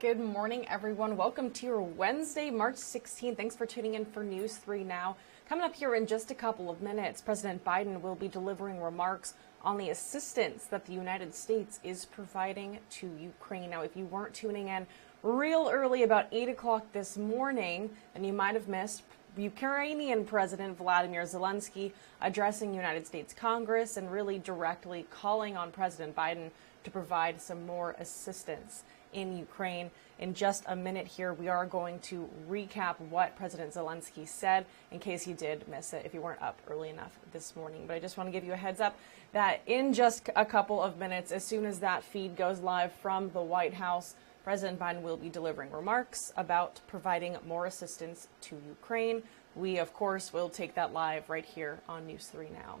Good morning, everyone. Welcome to your Wednesday, March 16th. Thanks for tuning in for News 3 Now. Coming up here in just a couple of minutes, President Biden will be delivering remarks on the assistance that the United States is providing to Ukraine. Now, if you weren't tuning in real early, about 8 o'clock this morning, then you might have missed Ukrainian President Vladimir Zelenskyy addressing United States Congress and really directly calling on President Biden to provide some more assistance in Ukraine. In just a minute here, we are going to recap what President Zelenskyy said in case you did miss it if you weren't up early enough this morning. But I just want to give you a heads up that in just a couple of minutes, as soon as that feed goes live from the White House, President Biden will be delivering remarks about providing more assistance to Ukraine. We, of course, will take that live right here on News 3 Now.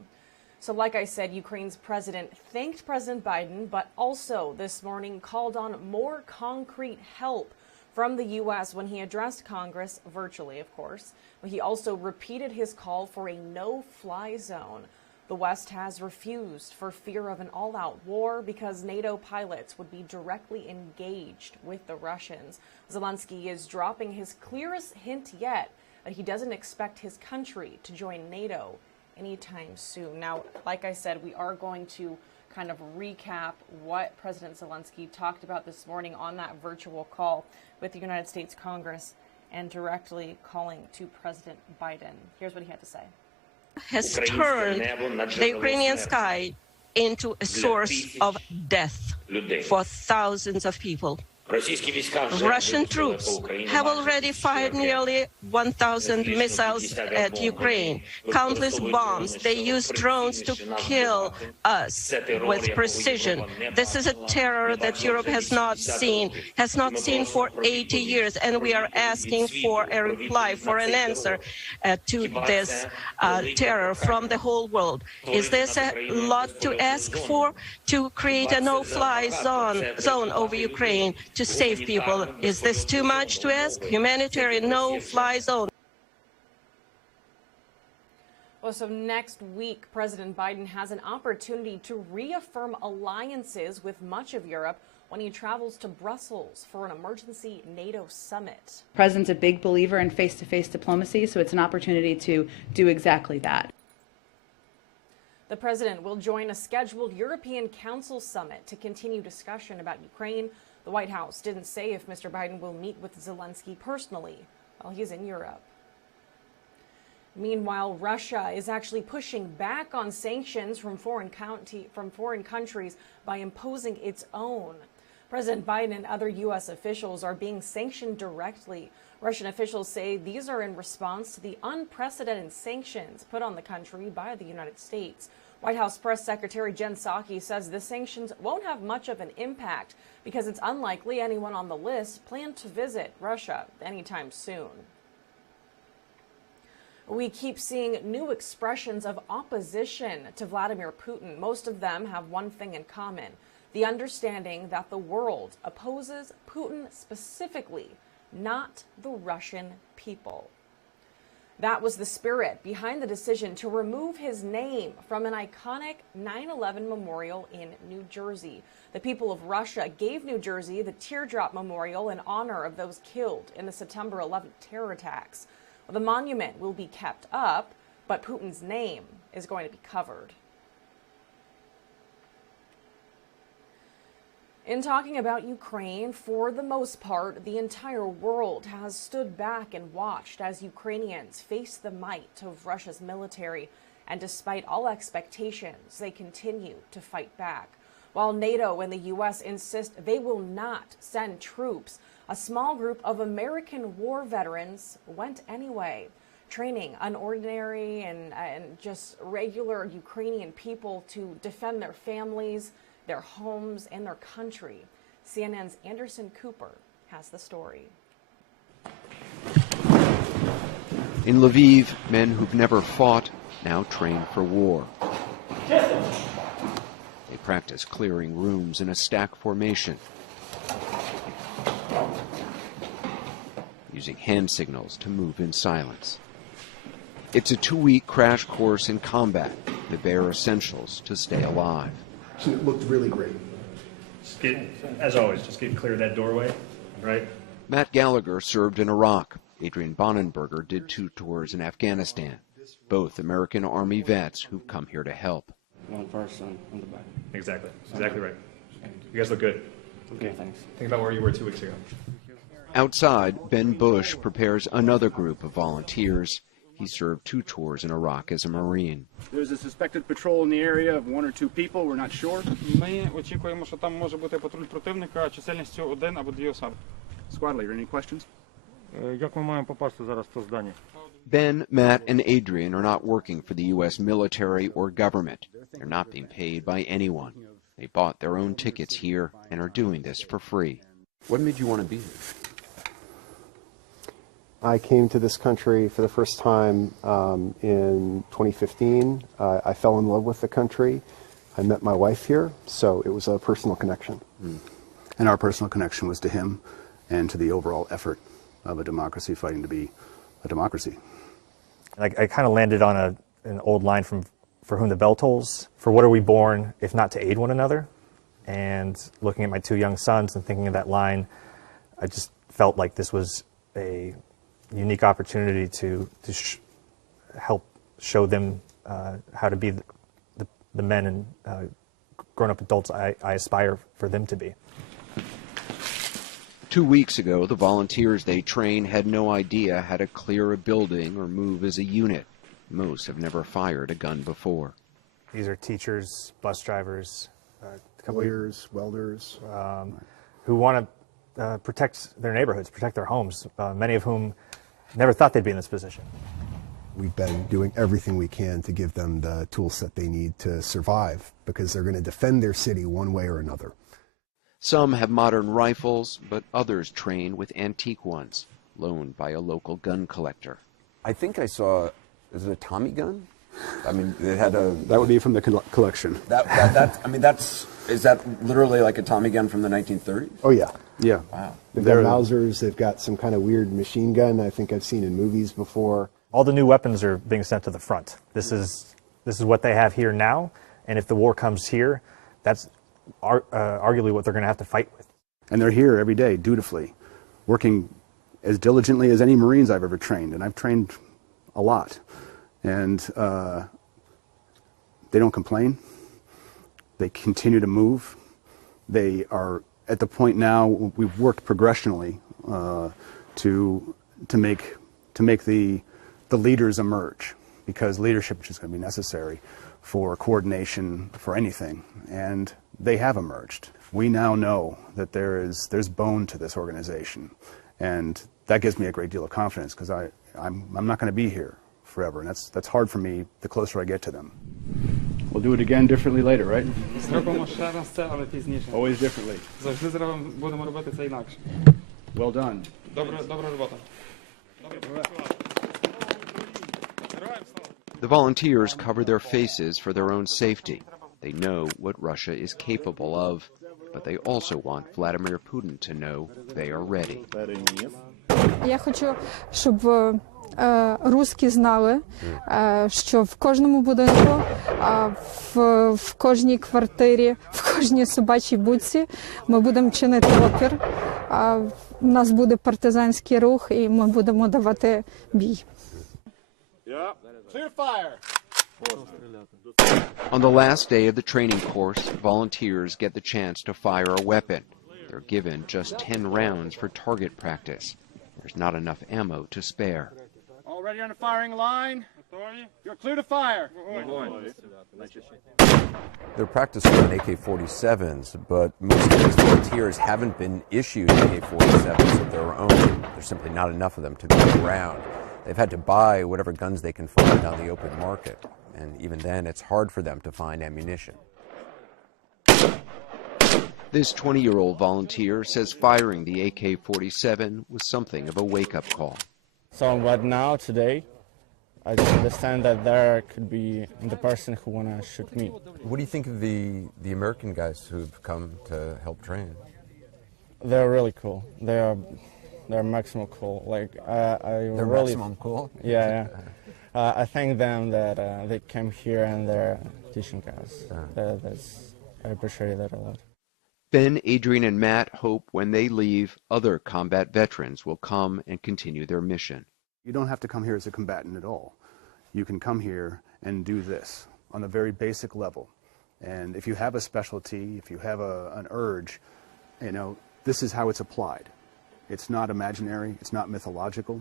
So like I said, Ukraine's president thanked President Biden, but also this morning called on more concrete help from the U.S. when he addressed Congress virtually, of course. He also repeated his call for a no-fly zone. The West has refused for fear of an all-out war because NATO pilots would be directly engaged with the Russians. Zelenskyy is dropping his clearest hint yet that he doesn't expect his country to join NATO anytime soon. Now, like I said, we are going to kind of recap what President Zelenskyy talked about this morning on that virtual call with the United States Congress and directly calling to President Biden. Here's what he had to say. Has turned the Ukrainian sky into a source of death for thousands of people. Russian troops have already fired nearly 1,000 missiles at Ukraine, countless bombs. They use drones to kill us with precision. This is a terror that Europe has not seen for 80 years, and we are asking for a reply, for an answer to this terror from the whole world. Is this a lot to ask for, to create a no-fly zone over Ukraine, to save people? Is this too much to ask? Humanitarian no-fly zone. Well, so next week, President Biden has an opportunity to reaffirm alliances with much of Europe when he travels to Brussels for an emergency NATO summit. The President's a big believer in face-to-face diplomacy, so it's an opportunity to do exactly that. The president will join a scheduled European Council summit to continue discussion about Ukraine. The White House didn't say if Mr. Biden will meet with Zelenskyy personally while he's in Europe. Meanwhile, Russia is actually pushing back on sanctions from foreign countries by imposing its own. President Biden and other U.S. officials are being sanctioned directly. Russian officials say these are in response to the unprecedented sanctions put on the country by the United States. White House Press Secretary Jen Psaki says the sanctions won't have much of an impact because it's unlikely anyone on the list planned to visit Russia anytime soon. We keep seeing new expressions of opposition to Vladimir Putin. Most of them have one thing in common: the understanding that the world opposes Putin specifically, not the Russian people. That was the spirit behind the decision to remove his name from an iconic 9/11 memorial in New Jersey. The people of Russia gave New Jersey the Teardrop Memorial in honor of those killed in the September 11th terror attacks. The monument will be kept up, but Putin's name is going to be covered. In talking about Ukraine, for the most part, the entire world has stood back and watched as Ukrainians face the might of Russia's military. And despite all expectations, they continue to fight back. While NATO and the U.S. insist they will not send troops, a small group of American war veterans went anyway, training unordinary and just regular Ukrainian people to defend their families, their homes, and their country. CNN's Anderson Cooper has the story. In Lviv, men who've never fought now train for war. They practice clearing rooms in a stack formation, using hand signals to move in silence. It's a 2-week crash course in combat, the bare essentials to stay alive. It looked really great. As always, just get clear of that doorway. right? Matt Gallagher served in Iraq. Adrian Bonenberger did 2 tours in Afghanistan. Both American Army vets who've come here to help. One person on the back. Exactly right. You guys look good. Okay, thanks. Think about where you were 2 weeks ago. Outside, Ben Bush prepares another group of volunteers. He served 2 tours in Iraq as a Marine. There's a suspected patrol in the area of 1 or 2 people. We're not sure. Ми очікуємо, що там може бути патруль противника чисельністю 1 або 2 особи. Squad leader, any questions? Як ми маємо попасти зараз в то здання? Ben, Matt, and Adrian are not working for the U.S. military or government. They're not being paid by anyone. They bought their own tickets here and are doing this for free. What made you want to be here? I came to this country for the first time in 2015. I fell in love with the country. I met my wife here, so it was a personal connection. And our personal connection was to him and to the overall effort of a democracy fighting to be a democracy. I kind of landed on an old line from For Whom the Bell Tolls. For what are we born if not to aid one another? And looking at my 2 young sons and thinking of that line, I just felt like this was a unique opportunity to help show them how to be the men and grown-up adults I aspire for them to be. 2 weeks ago, the volunteers they train had no idea how to clear a building or move as a unit. Most have never fired a gun before. These are teachers, bus drivers, Lawyers, welders. who want to protect their neighborhoods, protect their homes, many of whom never thought they'd be in this position. We've been doing everything we can to give them the tool set they need to survive because they're going to defend their city one way or another. Some have modern rifles, but others train with antique ones, loaned by a local gun collector. I think I saw, is it a Tommy gun? I mean, it had a... That would be from the collection. Is that literally like a Tommy gun from the 1930s? Oh, yeah. Yeah. Wow. They've got Mausers, they've got some kind of weird machine gun I think I've seen in movies before. All the new weapons are being sent to the front. This is what they have here now, and if the war comes here, that's arguably what they're going to have to fight with. And they're here every day, dutifully, working as diligently as any Marines I've ever trained, and I've trained a lot. And they don't complain. They continue to move. They are at the point now, we've worked progressionally to make the leaders emerge, because leadership is just going to be necessary for coordination for anything, and they have emerged. We now know that there's bone to this organization, and that gives me a great deal of confidence, because I'm not going to be here forever, and that's hard for me the closer I get to them. We'll do it again differently later, right? Зробимо ще раз це, але пізніше. Always differently. Завжди будемо робити це інакше. Well done. Добра робота. The volunteers cover their faces for their own safety. They know what Russia is capable of, but they also want Vladimir Putin to know they are ready. Я хочу, щоб русські знали, що в кожному будинку, в кожній квартирі, в кожній собачій будці ми будемо чинити опір. У нас буде партизанський рух, і ми будемо давати бій. On the last day of the training course, volunteers get the chance to fire a weapon. They're given just 10 rounds for target practice. There's not enough ammo to spare. All ready on the firing line? You're clear to fire. They're practicing on AK-47s, but most of these volunteers haven't been issued AK-47s of their own. There's simply not enough of them to go around. They've had to buy whatever guns they can find on the open market, and even then it's hard for them to find ammunition. This 20-year-old volunteer says firing the AK-47 was something of a wake-up call. So what now, today, I just understand that there could be the person who want to shoot me. What do you think of the American guys who've come to help train? They're really cool. They're maximum cool. Like They're really, maximum cool? Yeah. I thank them that they came here and they're teaching us. I appreciate that a lot. Ben, Adrian, and Matt hope when they leave, other combat veterans will come and continue their mission. You don't have to come here as a combatant at all. You can come here and do this on a very basic level. And if you have a specialty, if you have an urge, you know, this is how it's applied. It's not imaginary, it's not mythological.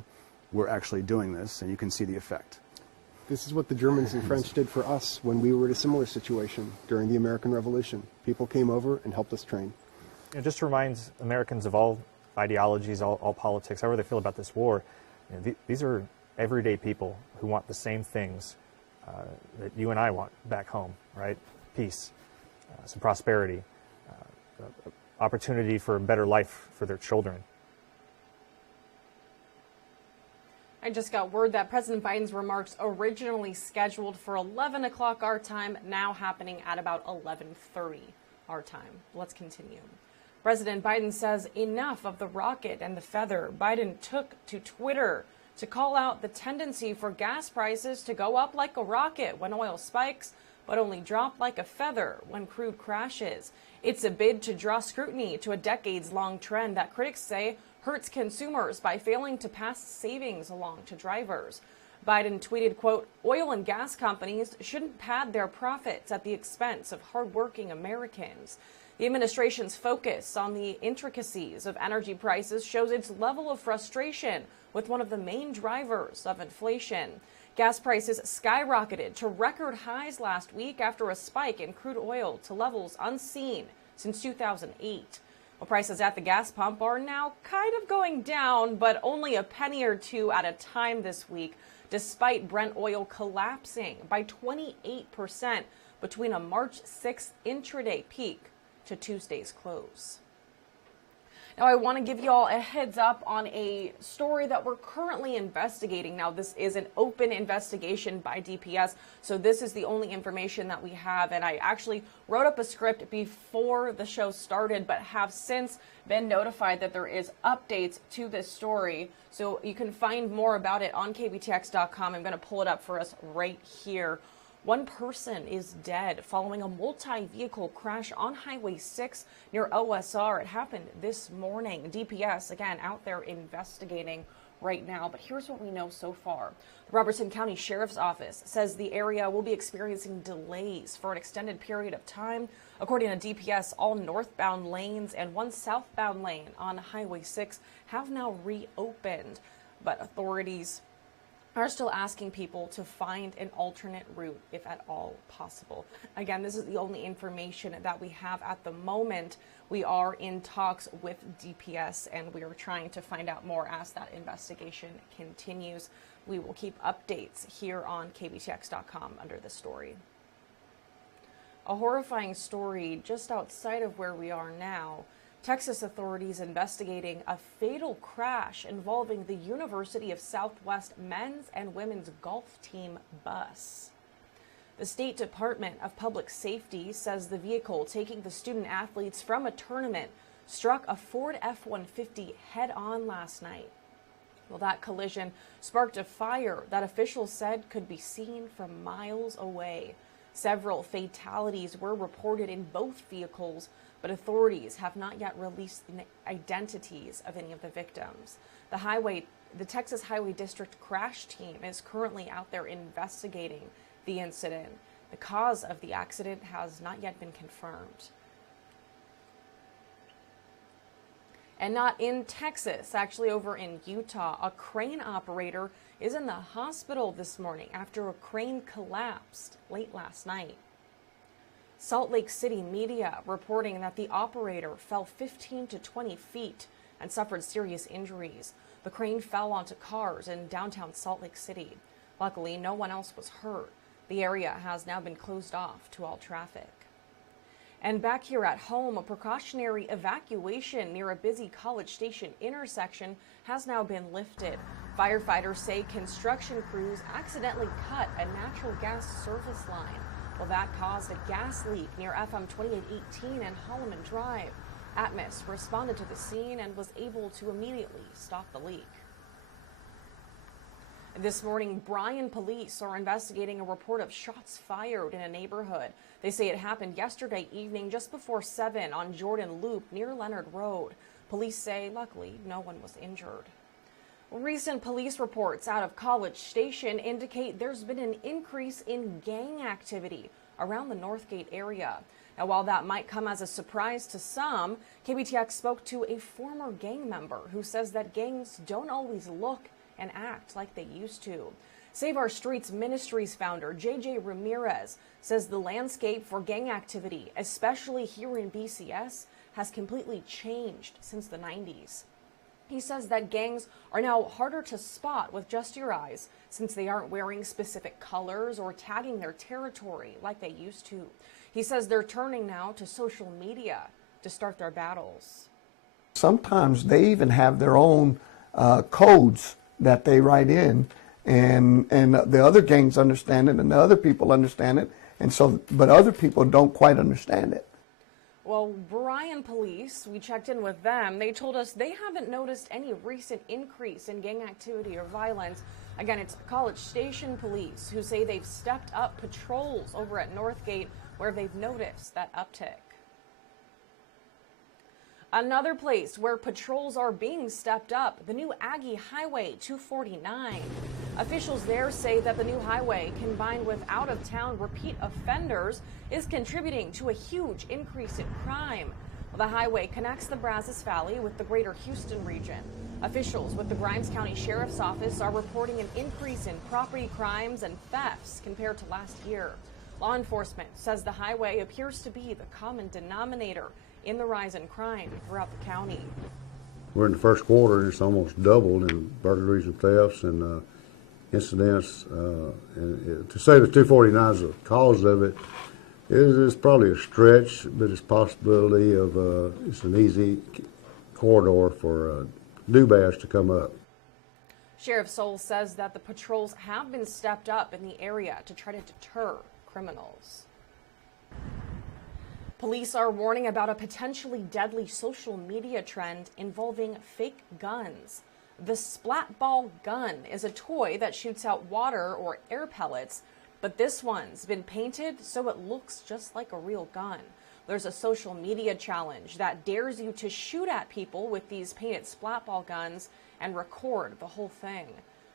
We're actually doing this, and you can see the effect. This is what the Germans and French did for us when we were in a similar situation during the American Revolution. People came over and helped us train. You know, just to remind Americans of all ideologies, all politics, however they feel about this war, you know, these are everyday people who want the same things that you and I want back home, right? Peace, some prosperity, opportunity for a better life for their children. I just got word that President Biden's remarks originally scheduled for 11 o'clock our time, now happening at about 11:30 our time. Let's continue. President Biden says enough of the rocket and the feather. Biden took to Twitter to call out the tendency for gas prices to go up like a rocket when oil spikes, but only drop like a feather when crude crashes. It's a bid to draw scrutiny to a decades-long trend that critics say hurts consumers by failing to pass savings along to drivers. Biden tweeted, quote, "Oil and gas companies shouldn't pad their profits at the expense of hardworking Americans." The administration's focus on the intricacies of energy prices shows its level of frustration with one of the main drivers of inflation. Gas prices skyrocketed to record highs last week after a spike in crude oil to levels unseen since 2008. Well, prices at the gas pump are now kind of going down, but only a penny or two at a time this week, despite Brent oil collapsing by 28% between a March 6th intraday peak to Tuesday's close. Now, I want to give you all a heads up on a story that we're currently investigating. Now, this is an open investigation by DPS, so this is the only information that we have. And I actually wrote up a script before the show started, but have since been notified that there is updates to this story. So you can find more about it on kbtx.com. I'm going to pull it up for us right here. One person is dead following a multi-vehicle crash on Highway 6 near OSR. It happened this morning. DPS, again, out there investigating right now. But here's what we know so far. The Robertson County Sheriff's Office says the area will be experiencing delays for an extended period of time. According to DPS, all northbound lanes and one southbound lane on Highway 6 have now reopened. But authorities are still asking people to find an alternate route, if at all possible. Again, this is the only information that we have at the moment. We are in talks with DPS, and we are trying to find out more as that investigation continues. We will keep updates here on kbtx.com under this story. A horrifying story just outside of where we are now. Texas authorities investigating a fatal crash involving the University of Southwest men's and women's golf team bus. The State Department of Public Safety says the vehicle taking the student athletes from a tournament struck a Ford F-150 head-on last night. Well, that collision sparked a fire that officials said could be seen from miles away. Several fatalities were reported in both vehicles, but authorities have not yet released the identities of any of the victims. The Texas Highway District crash team is currently out there investigating the incident. The cause of the accident has not yet been confirmed. And not in Texas, actually over in Utah, a crane operator is in the hospital this morning after a crane collapsed late last night. Salt Lake City media reporting that the operator fell 15 to 20 feet and suffered serious injuries. The crane fell onto cars in downtown Salt Lake City. Luckily, no one else was hurt. The area has now been closed off to all traffic. And back here at home, a precautionary evacuation near a busy College Station intersection has now been lifted. Firefighters say construction crews accidentally cut a natural gas service line. Well, that caused a gas leak near FM 2818 and Holloman Drive. Atmos responded to the scene and was able to immediately stop the leak. This morning, Bryan police are investigating a report of shots fired in a neighborhood. They say it happened yesterday evening just before 7 on Jordan Loop near Leonard Road. Police say, luckily, no one was injured. Recent police reports out of College Station indicate there's been an increase in gang activity around the Northgate area. Now, while that might come as a surprise to some, KBTX spoke to a former gang member who says that gangs don't always look and act like they used to. Save Our Streets Ministries founder J.J. Ramirez says the landscape for gang activity, especially here in BCS, has completely changed since the 90s. He says that gangs are now harder to spot with just your eyes since they aren't wearing specific colors or tagging their territory like they used to. He says they're turning now to social media to start their battles. Sometimes they even have their own codes that they write in, and the other gangs understand it and the other people understand it, and so, but other people don't quite understand it. Well, Bryan police, we checked in with them. They told us they haven't noticed any recent increase in gang activity or violence. Again, it's College Station police who say they've stepped up patrols over at Northgate where they've noticed that uptick. Another place where patrols are being stepped up, the new Aggie Highway 249. Officials there say that the new highway, combined with out-of-town repeat offenders, is contributing to a huge increase in crime. Well, the highway connects the Brazos Valley with the greater Houston region. Officials with the Grimes County Sheriff's Office are reporting an increase in property crimes and thefts compared to last year. Law enforcement says the highway appears to be the common denominator in the rise in crime throughout the county. We're in the first quarter and it's almost doubled in burglaries and thefts and incidents. To say the 249 is the cause of it is probably a stretch, but it's a possibility of it's an easy corridor for do-bads to come up. Sheriff Soul says that the patrols have been stepped up in the area to try to deter criminals. Police are warning about a potentially deadly social media trend involving fake guns. The splat ball gun is a toy that shoots out water or air pellets, but this one's been painted so it looks just like a real gun. There's a social media challenge that dares you to shoot at people with these painted splat ball guns and record the whole thing.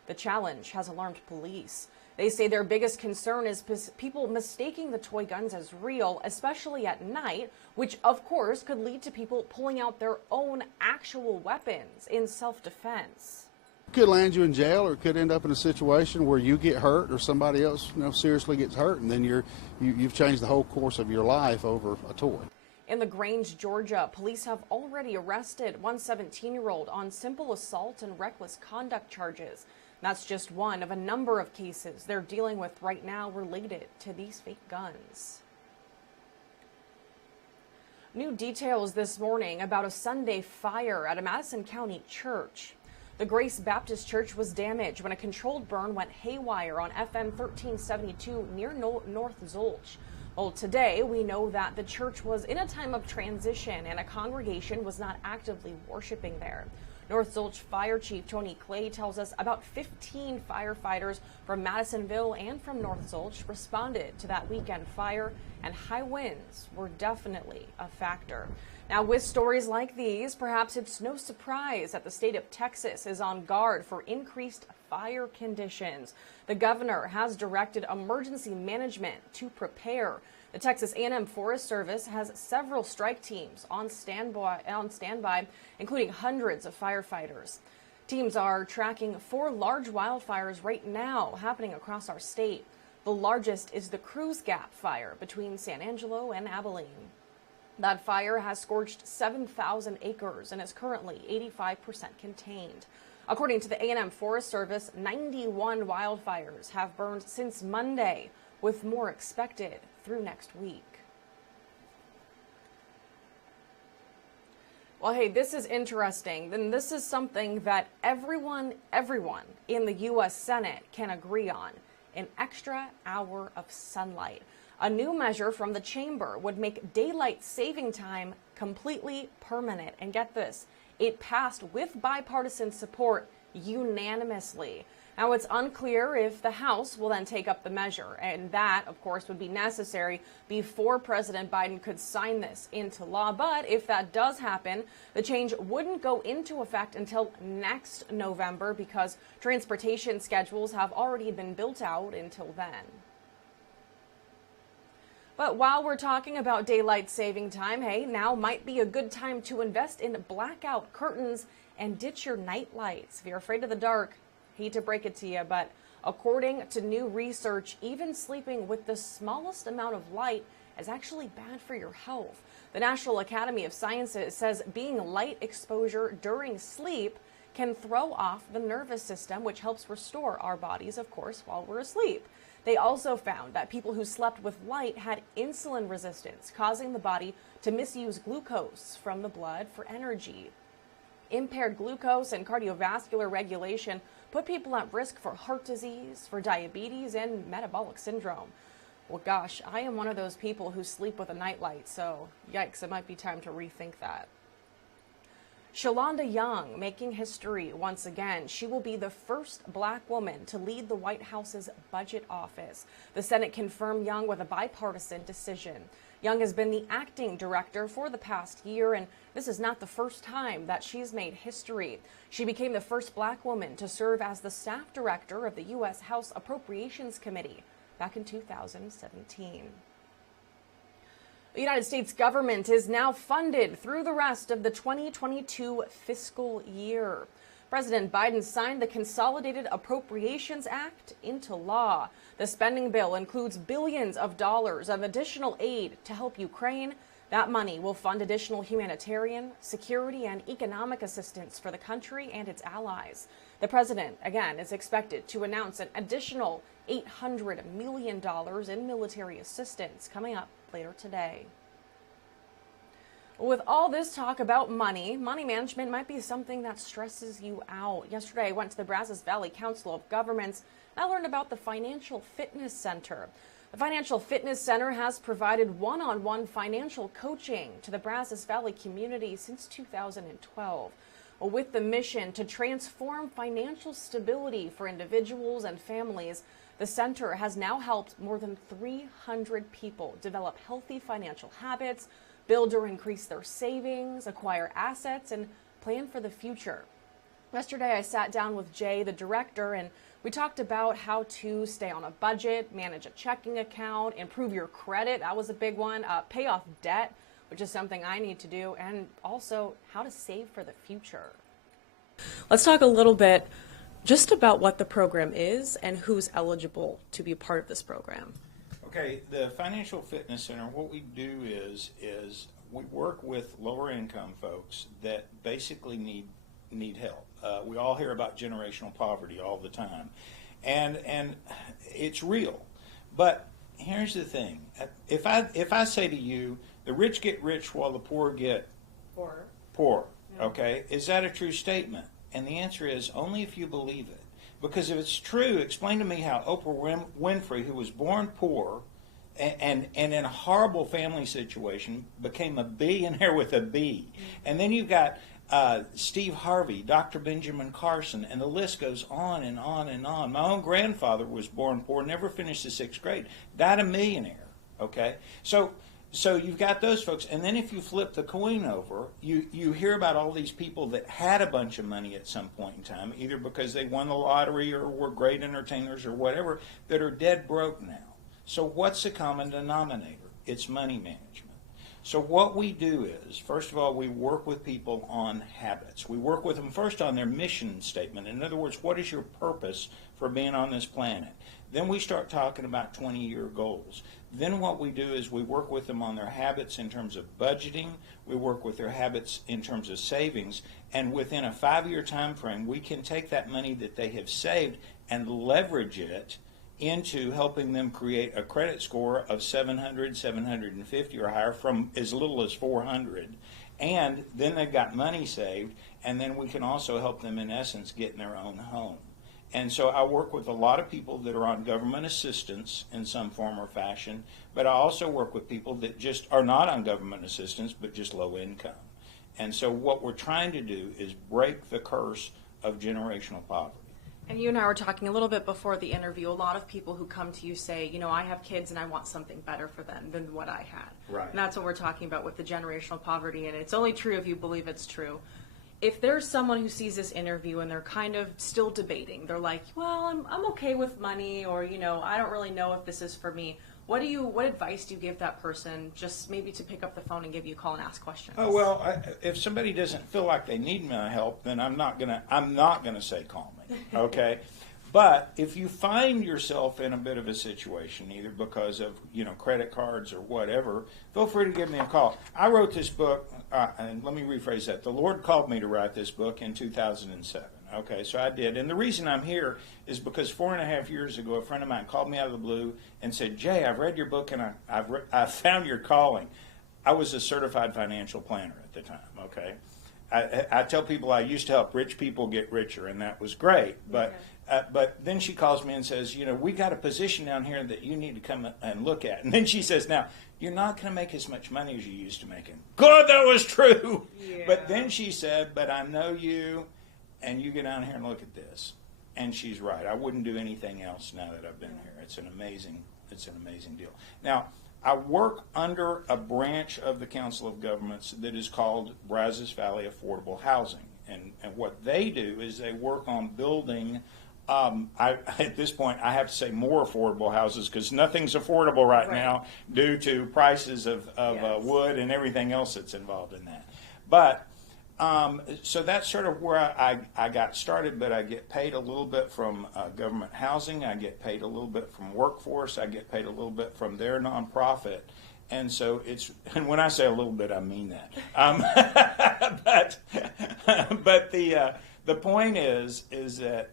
The challenge has alarmed police. They say their biggest concern is people mistaking the toy guns as real, especially at night, which of course could lead to people pulling out their own actual weapons in self-defense. It could land you in jail, or it could end up in a situation where you get hurt or somebody else, seriously gets hurt, and then you've changed the whole course of your life over a toy. In LaGrange, Georgia, police have already arrested one 17-year-old on simple assault and reckless conduct charges. That's just one of a number of cases they're dealing with right now related to these fake guns. New details this morning about a Sunday fire at a Madison County church. The Grace Baptist Church was damaged when a controlled burn went haywire on FM 1372 near North Zolch. Well, today we know that the church was in a time of transition and a congregation was not actively worshiping there. North Zolch Fire Chief Tony Clay tells us about 15 firefighters from Madisonville and from North Zolch responded to that weekend fire, and high winds were definitely a factor. Now, with stories like these, perhaps it's no surprise that the state of Texas is on guard for increased fire conditions. The governor has directed emergency management to prepare. The Texas A&M Forest Service has several strike teams on standby, including hundreds of firefighters. Teams are tracking 4 large wildfires right now happening across our state. The largest is the Cruz Gap fire between San Angelo and Abilene. That fire has scorched 7,000 acres and is currently 85% contained. According to the A&M Forest Service, 91 wildfires have burned since Monday, with more expected through next week. Well, hey, this is interesting. Then this is something that everyone in the U.S. Senate can agree on: an extra hour of sunlight. A new measure from the chamber would make daylight saving time completely permanent. And get this, it passed with bipartisan support unanimously. Now, it's unclear if the House will then take up the measure, and that, of course, would be necessary before President Biden could sign this into law. But if that does happen, the change wouldn't go into effect until next November because transportation schedules have already been built out until then. But while we're talking about daylight saving time, hey, now might be a good time to invest in blackout curtains and ditch your night lights. If you're afraid of the dark, hate to break it to you, but according to new research, even sleeping with the smallest amount of light is actually bad for your health. The National Academy of Sciences says being light exposure during sleep can throw off the nervous system, which helps restore our bodies, of course, while we're asleep. They also found that people who slept with light had insulin resistance, causing the body to misuse glucose from the blood for energy. Impaired glucose and cardiovascular regulation put people at risk for heart disease, for diabetes, and metabolic syndrome. Well, gosh, I am one of those people who sleep with a nightlight, so yikes, it might be time to rethink that. Shalonda Young making history once again. She will be the first black woman to lead the White House's budget office. The Senate confirmed Young with a bipartisan decision. Young has been the acting director for the past year, and this is not the first time that she's made history. She became the first black woman to serve as the staff director of the U.S. House Appropriations Committee back in 2017. The United States government is now funded through the rest of the 2022 fiscal year. President Biden signed the Consolidated Appropriations Act into law. The spending bill includes billions of dollars of additional aid to help Ukraine. That money will fund additional humanitarian, security, and economic assistance for the country and its allies. The president, again, is expected to announce an additional $800 million in military assistance coming up later today. With all this talk about money management might be something that stresses you out. Yesterday, I went to the Brazos Valley Council of Governments and I learned about the Financial Fitness Center. The Financial Fitness Center has provided one-on-one financial coaching to the Brazos Valley community since 2012. With the mission to transform financial stability for individuals and families, the center has now helped more than 300 people develop healthy financial habits, build or increase their savings, acquire assets, and plan for the future. Yesterday, I sat down with Jay, the director, and we talked about how to stay on a budget, manage a checking account, improve your credit. That was a big one. Pay off debt, which is something I need to do, and also how to save for the future. Let's talk a little bit just about what the program is and who's eligible to be part of this program. Okay, the Financial Fitness Center, what we do is we work with lower income folks that basically need help. We all hear about generational poverty all the time, and it's real. But here's the thing: if I say to you, the rich get rich while the poor get poor, okay, is that a true statement? And the answer is only if you believe it. Because if it's true, explain to me how Oprah Winfrey, who was born poor and in a horrible family situation, became a billionaire with a B. And then you've got Steve Harvey, Dr. Benjamin Carson, and the list goes on and on and on. My own grandfather was born poor, never finished the 6th grade, died a millionaire, okay? So you've got those folks, and then if you flip the coin over, you hear about all these people that had a bunch of money at some point in time, either because they won the lottery or were great entertainers or whatever, that are dead broke now. So what's the common denominator? It's money management. So what we do is, first of all, we work with people on habits. We work with them first on their mission statement. In other words, what is your purpose for being on this planet? Then we start talking about 20-year goals. Then what we do is we work with them on their habits in terms of budgeting. We work with their habits in terms of savings. And within a 5-year time frame, we can take that money that they have saved and leverage it into helping them create a credit score of 700, 750 or higher from as little as 400. And then they've got money saved, and then we can also help them, in essence, get in their own home. And so I work with a lot of people that are on government assistance in some form or fashion, but I also work with people that just are not on government assistance, but just low income. And so what we're trying to do is break the curse of generational poverty. And you and I were talking a little bit before the interview. A lot of people who come to you say, you know, I have kids and I want something better for them than what I had. Right. And that's what we're talking about with the generational poverty. And it's only true if you believe it's true. If there's someone who sees this interview and they're kind of still debating, they're like, well, I'm okay with money, or, you know, I don't really know if this is for me. What advice do you give that person, just maybe to pick up the phone and give you a call and ask questions? Oh, well, if somebody doesn't feel like they need my help, then I'm not gonna say call me, okay? But if you find yourself in a bit of a situation, either because of, you know, credit cards or whatever, feel free to give me a call. I wrote this book, and let me rephrase that. The Lord called me to write this book in 2007. Okay, so I did. And the reason I'm here is because 4.5 years ago, a friend of mine called me out of the blue and said, Jay, I've read your book and I found your calling. I was a certified financial planner at the time, okay? I tell people I used to help rich people get richer, and that was great. But then she calls me and says, you know, we got a position down here that you need to come and look at. And then she says, now, you're not going to make as much money as you used to making. Good, that was true. Yeah. But then she said, but I know you, and you get down here and look at this. And she's right. I wouldn't do anything else now that I've been here. It's an amazing deal. Now, I work under a branch of the Council of Governments that is called Brazos Valley Affordable Housing. And what they do is they work on building, at this point, I have to say more affordable houses, because nothing's affordable right now due to prices of wood and everything else that's involved in that. But so that's sort of where I got started, but I get paid a little bit from government housing, I get paid a little bit from workforce, I get paid a little bit from their nonprofit, and so and when I say a little bit, I mean that. But the point is that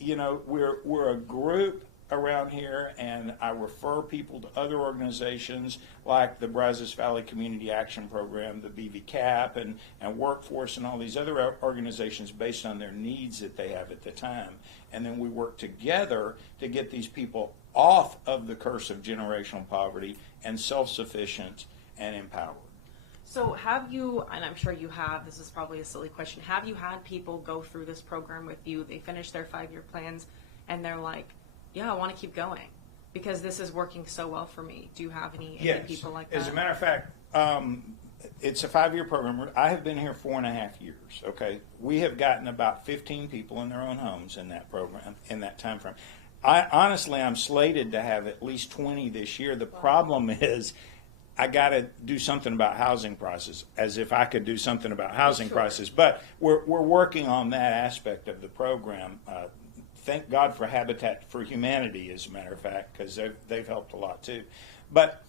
you know, we're a group around here, and I refer people to other organizations like the Brazos Valley Community Action Program, the BVCAP, and Workforce, and all these other organizations based on their needs that they have at the time. And then we work together to get these people off of the curse of generational poverty and self-sufficient and empowered. So have you, and I'm sure you have, this is probably a silly question, have you had people go through this program with you, they finish their 5-year plans, and they're like, yeah, I want to keep going because this is working so well for me? Do you have any people like that? As a matter of fact, it's a 5-year program. I have been here 4.5 years, okay? We have gotten about 15 people in their own homes in that program, in that time frame. Honestly, I'm slated to have at least 20 this year. The problem is I got to do something about housing prices, as if I could do something about housing prices. But we're working on that aspect of the program. Thank God for Habitat for Humanity, as a matter of fact, because they've helped a lot too. But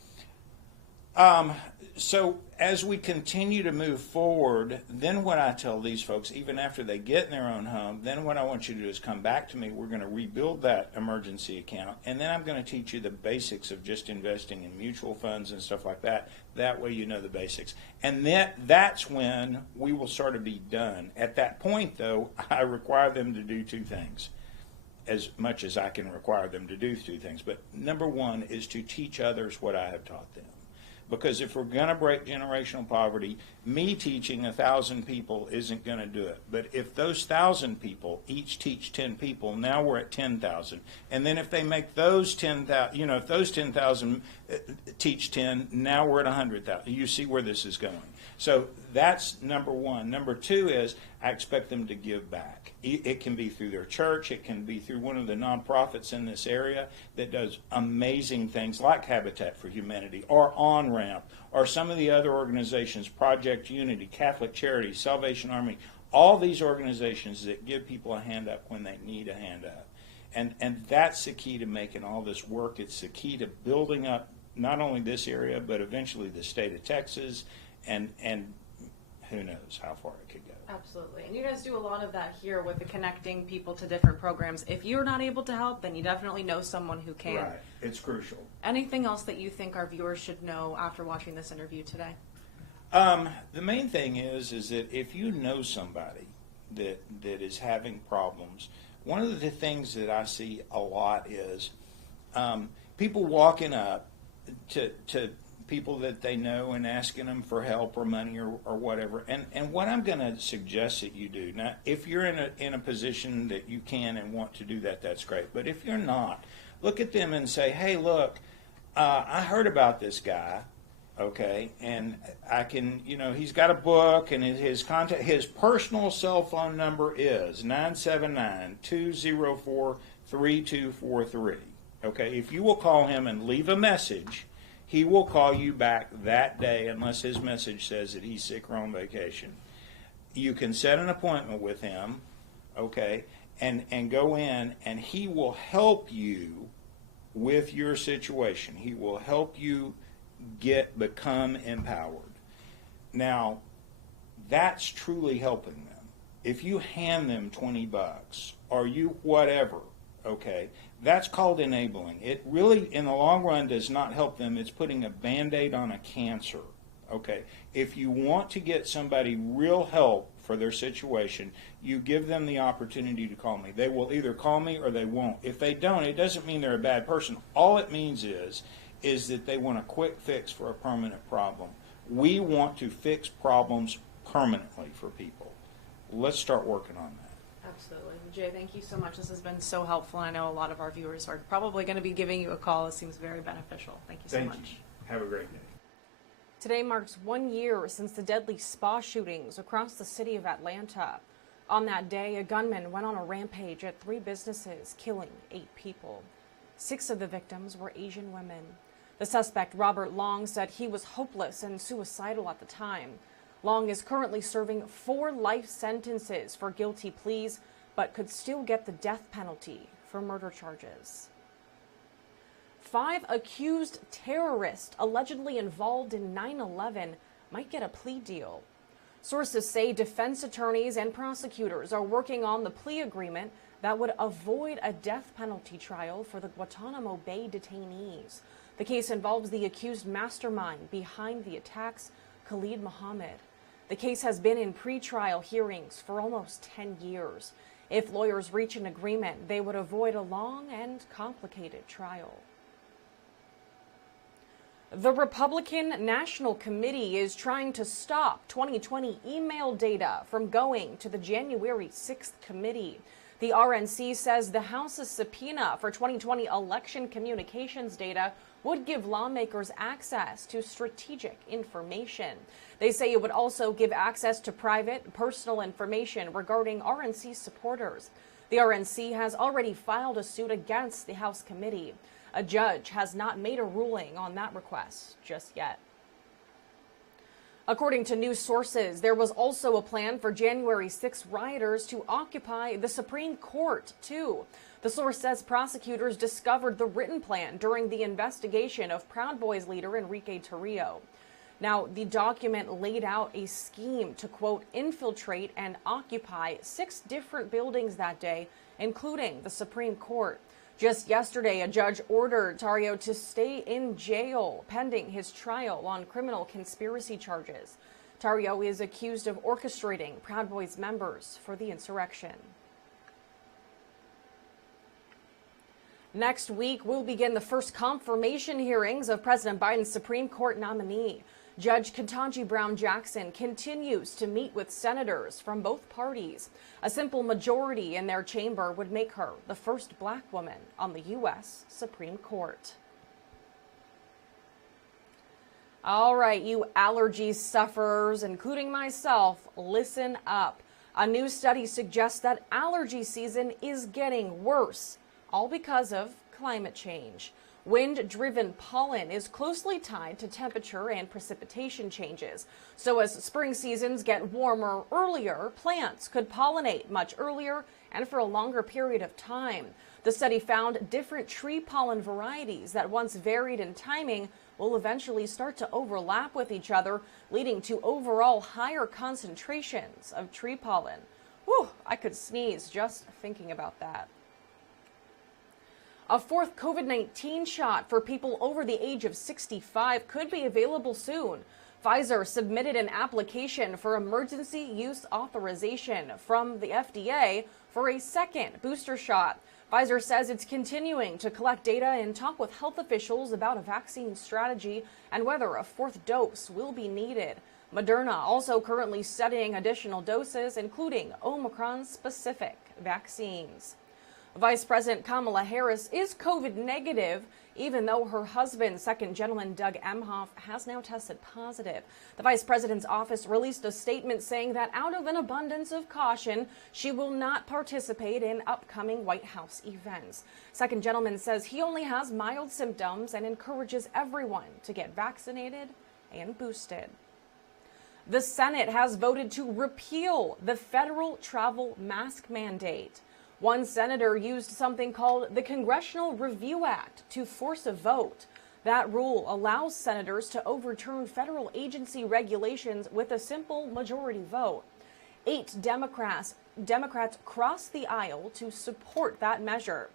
so as we continue to move forward, then what I tell these folks, even after they get in their own home, then what I want you to do is come back to me. We're going to rebuild that emergency account, and then I'm going to teach you the basics of just investing in mutual funds and stuff like that. That way you know the basics. And that's when we will sort of be done. At that point, though, I require them to do 2 things. As much as I can require them to do 2 things. But number 1 is to teach others what I have taught them. Because if we're going to break generational poverty, me teaching 1,000 people isn't going to do it. But if those 1,000 people each teach 10 people, now we're at 10,000. And then if they make those 10,000, you know, if those 10,000 teach 10, now we're at 100,000. You see where this is going. So that's number 1. Number 2 is I expect them to give back. It can be through their church. It can be through one of the nonprofits in this area that does amazing things like Habitat for Humanity or On-Ramp or some of the other organizations, Project Unity, Catholic Charities, Salvation Army, all these organizations that give people a hand up when they need a hand up. And that's the key to making all this work. It's the key to building up not only this area, but eventually the state of Texas, and who knows how far it could go. Absolutely. And you guys do a lot of that here with the connecting people to different programs. If you're not able to help, then you definitely know someone who can. Right. It's crucial. Anything else that you think our viewers should know after watching this interview today? The main thing is that if you know somebody that is having problems, one of the things that I see a lot is people walking up to people that they know and asking them for help or money or whatever. And what I'm going to suggest that you do, now, if you're in a position that you can and want to do that, that's great. But if you're not, look at them and say, hey, look, I heard about this guy, okay, and I can, you know, he's got a book, and his personal cell phone number is 979-204-3243. Okay, if you will call him and leave a message, he will call you back that day unless his message says that he's sick or on vacation. You can set an appointment with him, okay, and go in, and he will help you with your situation. He will help you become empowered. Now, that's truly helping them. If you hand them $20 or you whatever, okay, that's called enabling. It really, in the long run, does not help them. It's putting a Band-Aid on a cancer, okay? If you want to get somebody real help for their situation, you give them the opportunity to call me. They will either call me or they won't. If they don't, it doesn't mean they're a bad person. All it means is that they want a quick fix for a permanent problem. We want to fix problems permanently for people. Let's start working on that. Absolutely. Jay, thank you so much. This has been so helpful. I know a lot of our viewers are probably going to be giving you a call. It seems very beneficial. Thank you so much. Thank you. Have a great day. Today marks 1 year since the deadly spa shootings across the city of Atlanta. On that day, a gunman went on a rampage at 3 businesses, killing 8 people. 6 of the victims were Asian women. The suspect, Robert Long, said he was hopeless and suicidal at the time. Long is currently serving 4 life sentences for guilty pleas, but could still get the death penalty for murder charges. 5 accused terrorists allegedly involved in 9/11 might get a plea deal. Sources say defense attorneys and prosecutors are working on the plea agreement that would avoid a death penalty trial for the Guantanamo Bay detainees. The case involves the accused mastermind behind the attacks, Khalid Mohammed. The case has been in pretrial hearings for almost 10 years. If lawyers reach an agreement, they would avoid a long and complicated trial. The Republican National Committee is trying to stop 2020 email data from going to the January 6th committee. The RNC says the House's subpoena for 2020 election communications data would give lawmakers access to strategic information. They say it would also give access to private, personal information regarding RNC supporters. The RNC has already filed a suit against the House committee. A judge has not made a ruling on that request just yet. According to news sources, there was also a plan for January 6 rioters to occupy the Supreme Court, too. The source says prosecutors discovered the written plan during the investigation of Proud Boys leader Enrique Tarrio. Now, the document laid out a scheme to, quote, infiltrate and occupy 6 different buildings that day, including the Supreme Court. Just yesterday, a judge ordered Tarrio to stay in jail pending his trial on criminal conspiracy charges. Tarrio is accused of orchestrating Proud Boys members for the insurrection. Next week, we'll begin the first confirmation hearings of President Biden's Supreme Court nominee. Judge Ketanji Brown Jackson continues to meet with senators from both parties. A simple majority in their chamber would make her the first black woman on the U.S. Supreme Court. All right, you allergy sufferers, including myself, listen up. A new study suggests that allergy season is getting worse, all because of climate change. Wind-driven pollen is closely tied to temperature and precipitation changes. So as spring seasons get warmer earlier, plants could pollinate much earlier and for a longer period of time. The study found different tree pollen varieties that once varied in timing will eventually start to overlap with each other, leading to overall higher concentrations of tree pollen. Whew, I could sneeze just thinking about that. A 4th COVID-19 shot for people over the age of 65 could be available soon. Pfizer submitted an application for emergency use authorization from the FDA for a second booster shot. Pfizer says it's continuing to collect data and talk with health officials about a vaccine strategy and whether a fourth dose will be needed. Moderna also currently studying additional doses, including Omicron-specific vaccines. Vice President Kamala Harris is COVID negative, even though her husband, Second Gentleman Doug Emhoff, has now tested positive. The vice president's office released a statement saying that out of an abundance of caution, she will not participate in upcoming White House events. Second Gentleman says he only has mild symptoms and encourages everyone to get vaccinated and boosted. The Senate has voted to repeal the federal travel mask mandate. One senator used something called the Congressional Review Act to force a vote. That rule allows senators to overturn federal agency regulations with a simple majority vote. 8 Democrats crossed the aisle to support that measure.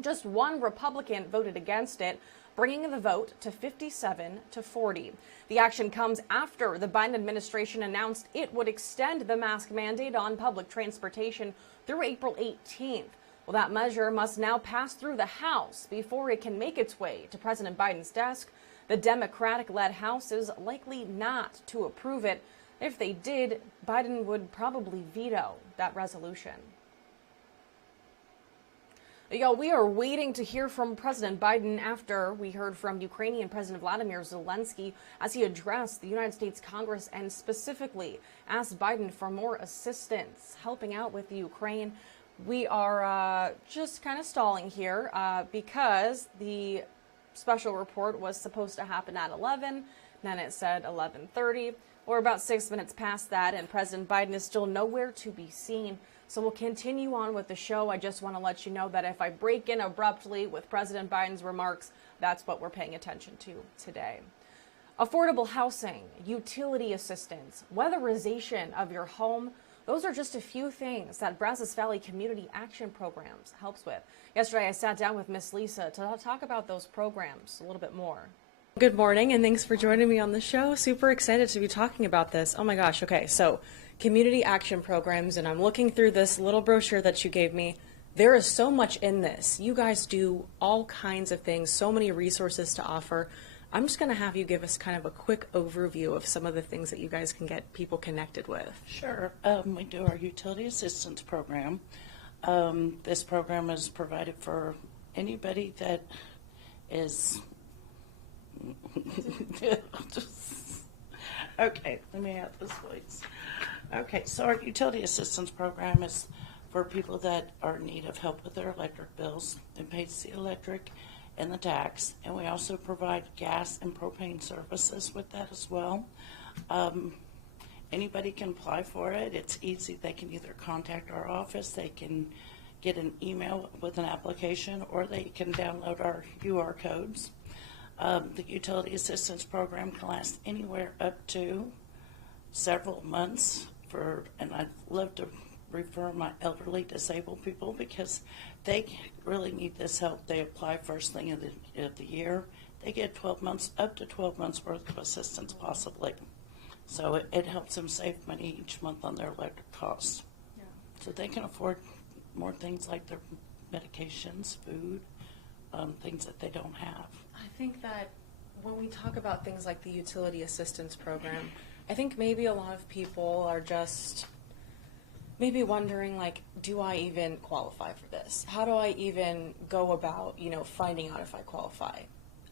Just one Republican voted against it, bringing the vote to 57-40. The action comes after the Biden administration announced it would extend the mask mandate on public transportation through April 18th. Well, that measure must now pass through the House before it can make its way to President Biden's desk. The Democratic-led House is likely not to approve it. If they did, Biden would probably veto that resolution. Y'all, we are waiting to hear from President Biden after we heard from Ukrainian President Vladimir Zelenskyy as he addressed the United States Congress and specifically asked Biden for more assistance helping out with Ukraine. We are just kind of stalling here because the special report was supposed to happen at 11, then it said 11:30. We're about 6 minutes past that, and President Biden is still nowhere to be seen. So we'll continue on with the show. I just want to let you know that if I break in abruptly with President Biden's remarks, that's what we're paying attention to today. Affordable housing, utility assistance, weatherization of your home, those are just a few things that Brazos Valley Community Action Programs helps with. Yesterday, I sat down with Miss Lisa to talk about those programs a little bit more. Good morning, and thanks for joining me on the show. Super excited to be talking about this. Oh my gosh, okay, so community action programs, and I'm looking through this little brochure that you gave me. There is so much in this. You guys do all kinds of things, so many resources to offer. I'm just going to have you give us kind of a quick overview of some of the things that you guys can get people connected with. Sure. We do our utility assistance program. This program is provided for anybody that is okay, let me have this voice. Okay, so our utility assistance program is for people that are in need of help with their electric bills and pays the electric and the tax, and we also provide gas and propane services with that as well. Anybody can apply for it. It's easy. They can either contact our office, they can get an email with an application, or they can download our UR codes. The utility assistance program can last anywhere up to several months and I'd love to refer my elderly disabled people because they really need this help. They apply first thing of the year. They get 12 months, up to 12 months worth of assistance possibly. So it helps them save money each month on their electric costs. Yeah. So they can afford more things like their medications, food, things that they don't have. I think that when we talk about things like the utility assistance program, I think maybe a lot of people are just maybe wondering, like, do I even qualify for this? How do I even go about, finding out if I qualify?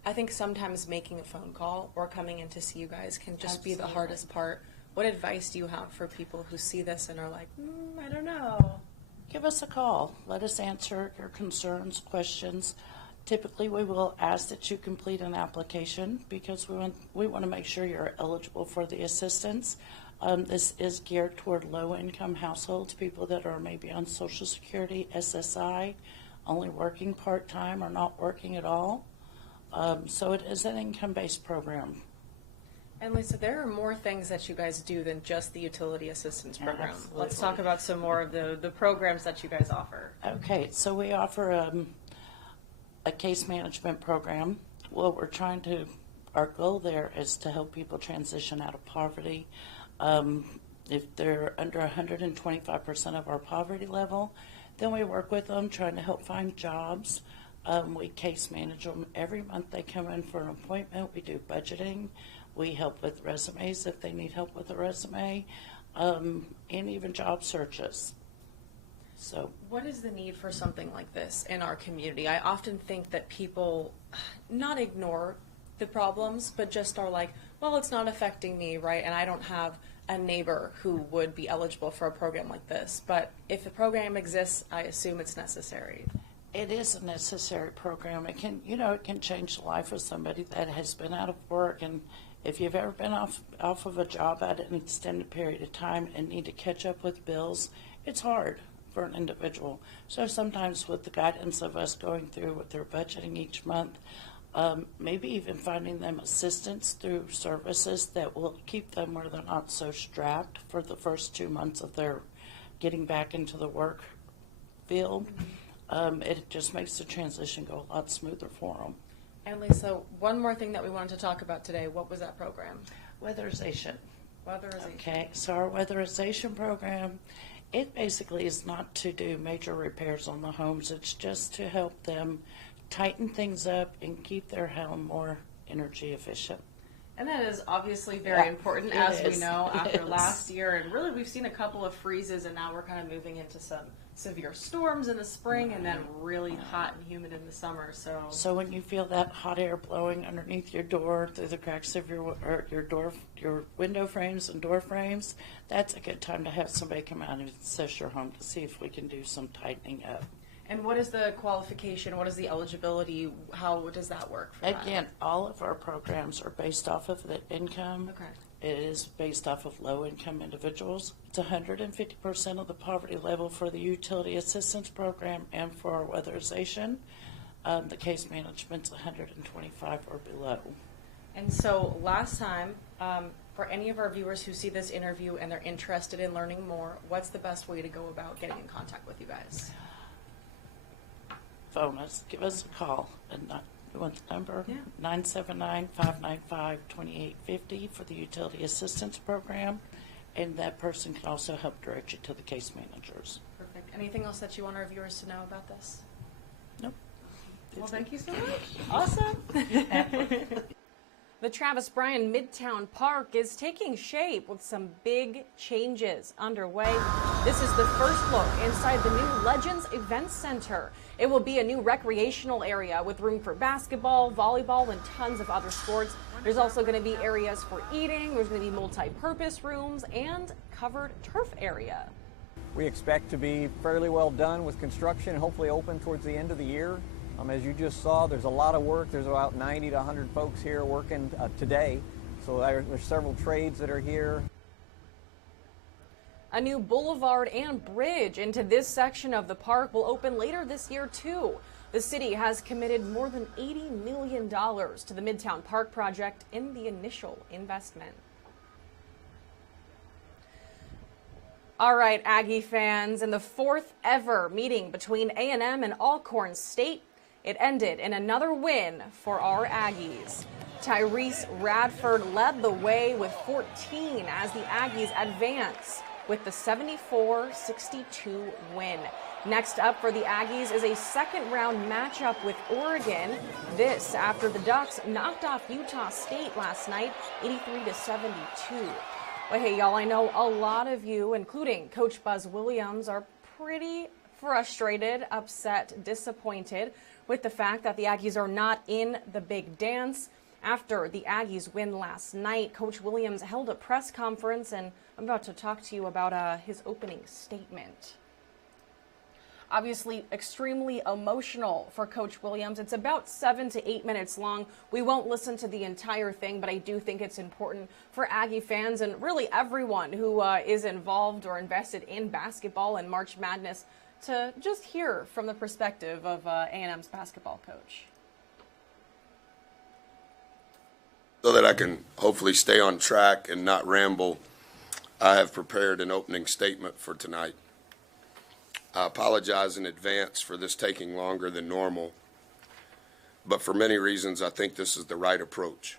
I think sometimes making a phone call or coming in to see you guys can just be the hardest part. What advice do you have for people who see this and are like, I don't know? Give us a call. Let us answer your concerns, questions. Typically, we will ask that you complete an application because we want to make sure you're eligible for the assistance. This is geared toward low-income households, people that are maybe on Social Security, SSI, only working part-time or not working at all. So it is an income-based program. And Lisa, there are more things that you guys do than just the utility assistance program. Absolutely. Let's talk about some more of the programs that you guys offer. Okay, so we offer a case management program. Our goal there is to help people transition out of poverty. If they're under 125% of our poverty level, Then we work with them, trying to help find jobs. We case manage them. Every month they come in for an appointment. We do budgeting. We help with resumes if they need help with a resume, and even job searches. So, what is the need for something like this in our community? I often think that people not ignore the problems, but just are like, well, it's not affecting me, right? And I don't have a neighbor who would be eligible for a program like this. But if a program exists, I assume it's necessary. it is a necessary program. It can, it can change the life of somebody that has been out of work. And if you've ever been off of a job at an extended period of time and need to catch up with bills, it's hard for an individual. So sometimes with the guidance of us going through with their budgeting each month, maybe even finding them assistance through services that will keep them where they're not so strapped for the first 2 months of their getting back into the work field. It just makes the transition go a lot smoother for them. And Lisa, one more thing that we wanted to talk about today. What was that program? Weatherization. Weatherization. Okay, so our weatherization program, it basically is not to do major repairs on the homes. It's just to help them tighten things up and keep their home more energy efficient. And that is obviously very important, as we know, after last year. And really, we've seen a couple of freezes, and now we're kind of moving into some severe storms in the spring and then really hot and humid in the summer. So when you feel that hot air blowing underneath your door, through the cracks of your window frames and door frames, that's a good time to have somebody come out and assess your home to see if we can do some tightening up. And what is the qualification? What is the eligibility? How does that work for Again, all of our programs are based off of the income. Okay. It is based off of low-income individuals. It's 150% of the poverty level for the utility assistance program, and for our weatherization, the case management's 125 or below. And so last time, for any of our viewers who see this interview and they're interested in learning more, what's the best way to go about getting in contact with you guys? Phone us, give us a call, and you want the number? Yeah. 979-595-2850 for the utility assistance program, and that person can also help direct you to the case managers. Perfect. Anything else that you want our viewers to know about this? Nope. Well, thank you so much. Awesome. The Travis Bryan Midtown Park is taking shape with some big changes underway. This is the first look inside the new Legends Event Center. It will be a new recreational area with room for basketball, volleyball, and tons of other sports. There's also going to be areas for eating. There's going to be multi-purpose rooms and covered turf area. We expect to be fairly well done with construction and hopefully open towards the end of the year. As you just saw, there's a lot of work. There's about 90 to 100 folks here working today. So there's several trades that are here. A new boulevard and bridge into this section of the park will open later this year, too. The city has committed more than $80 million to the Midtown Park project in the initial investment. All right, Aggie fans, in the fourth ever meeting between A&M and Alcorn State, it ended in another win for our Aggies. Tyrese Radford led the way with 14 as the Aggies advance with the 74-62 win. Next up for the Aggies is a second-round matchup with Oregon. This after the Ducks knocked off Utah State last night, 83-72. Well, hey, y'all, I know a lot of you, including Coach Buzz Williams, are pretty frustrated, upset, disappointed with the fact that the Aggies are not in the big dance. After the Aggies win last night, Coach Williams held a press conference, and I'm about to talk to you about his opening statement. Obviously, extremely emotional for Coach Williams. It's about 7 to 8 minutes long. We won't listen to the entire thing, but I do think it's important for Aggie fans and really everyone who is involved or invested in basketball and March Madness to just hear from the perspective of A&M's basketball coach. So that I can hopefully stay on track and not ramble, I have prepared an opening statement for tonight. I apologize in advance for this taking longer than normal, but for many reasons I think this is the right approach.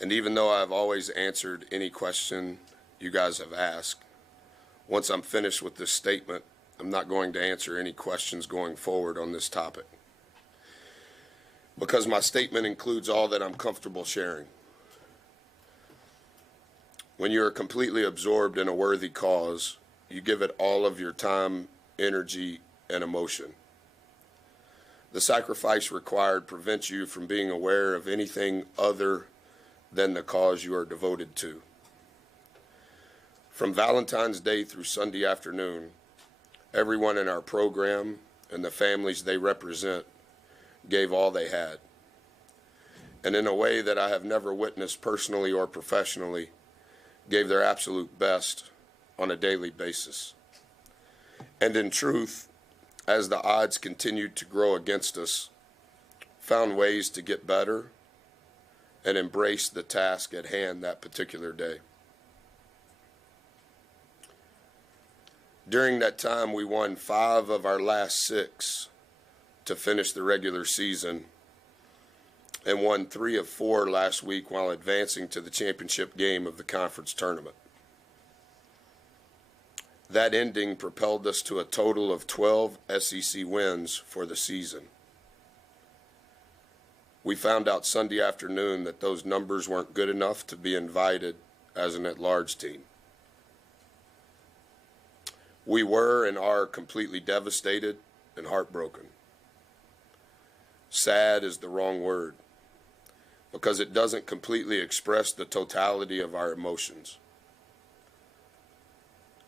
And even though I've always answered any question you guys have asked, once I'm finished with this statement, I'm not going to answer any questions going forward on this topic, because my statement includes all that I'm comfortable sharing. When you are completely absorbed in a worthy cause, you give it all of your time, energy, and emotion. The sacrifice required prevents you from being aware of anything other than the cause you are devoted to. From Valentine's Day through Sunday afternoon, everyone in our program and the families they represent gave all they had. And in a way that I have never witnessed personally or professionally, gave their absolute best on a daily basis. And in truth, as the odds continued to grow against us, found ways to get better and embrace the task at hand that particular day. During that time, we won 5 of our last 6 to finish the regular season, and won 3 of 4 last week while advancing to the championship game of the conference tournament. That ending propelled us to a total of 12 SEC wins for the season. We found out Sunday afternoon that those numbers weren't good enough to be invited as an at-large team. We were and are completely devastated and heartbroken. Sad is the wrong word, because it doesn't completely express the totality of our emotions.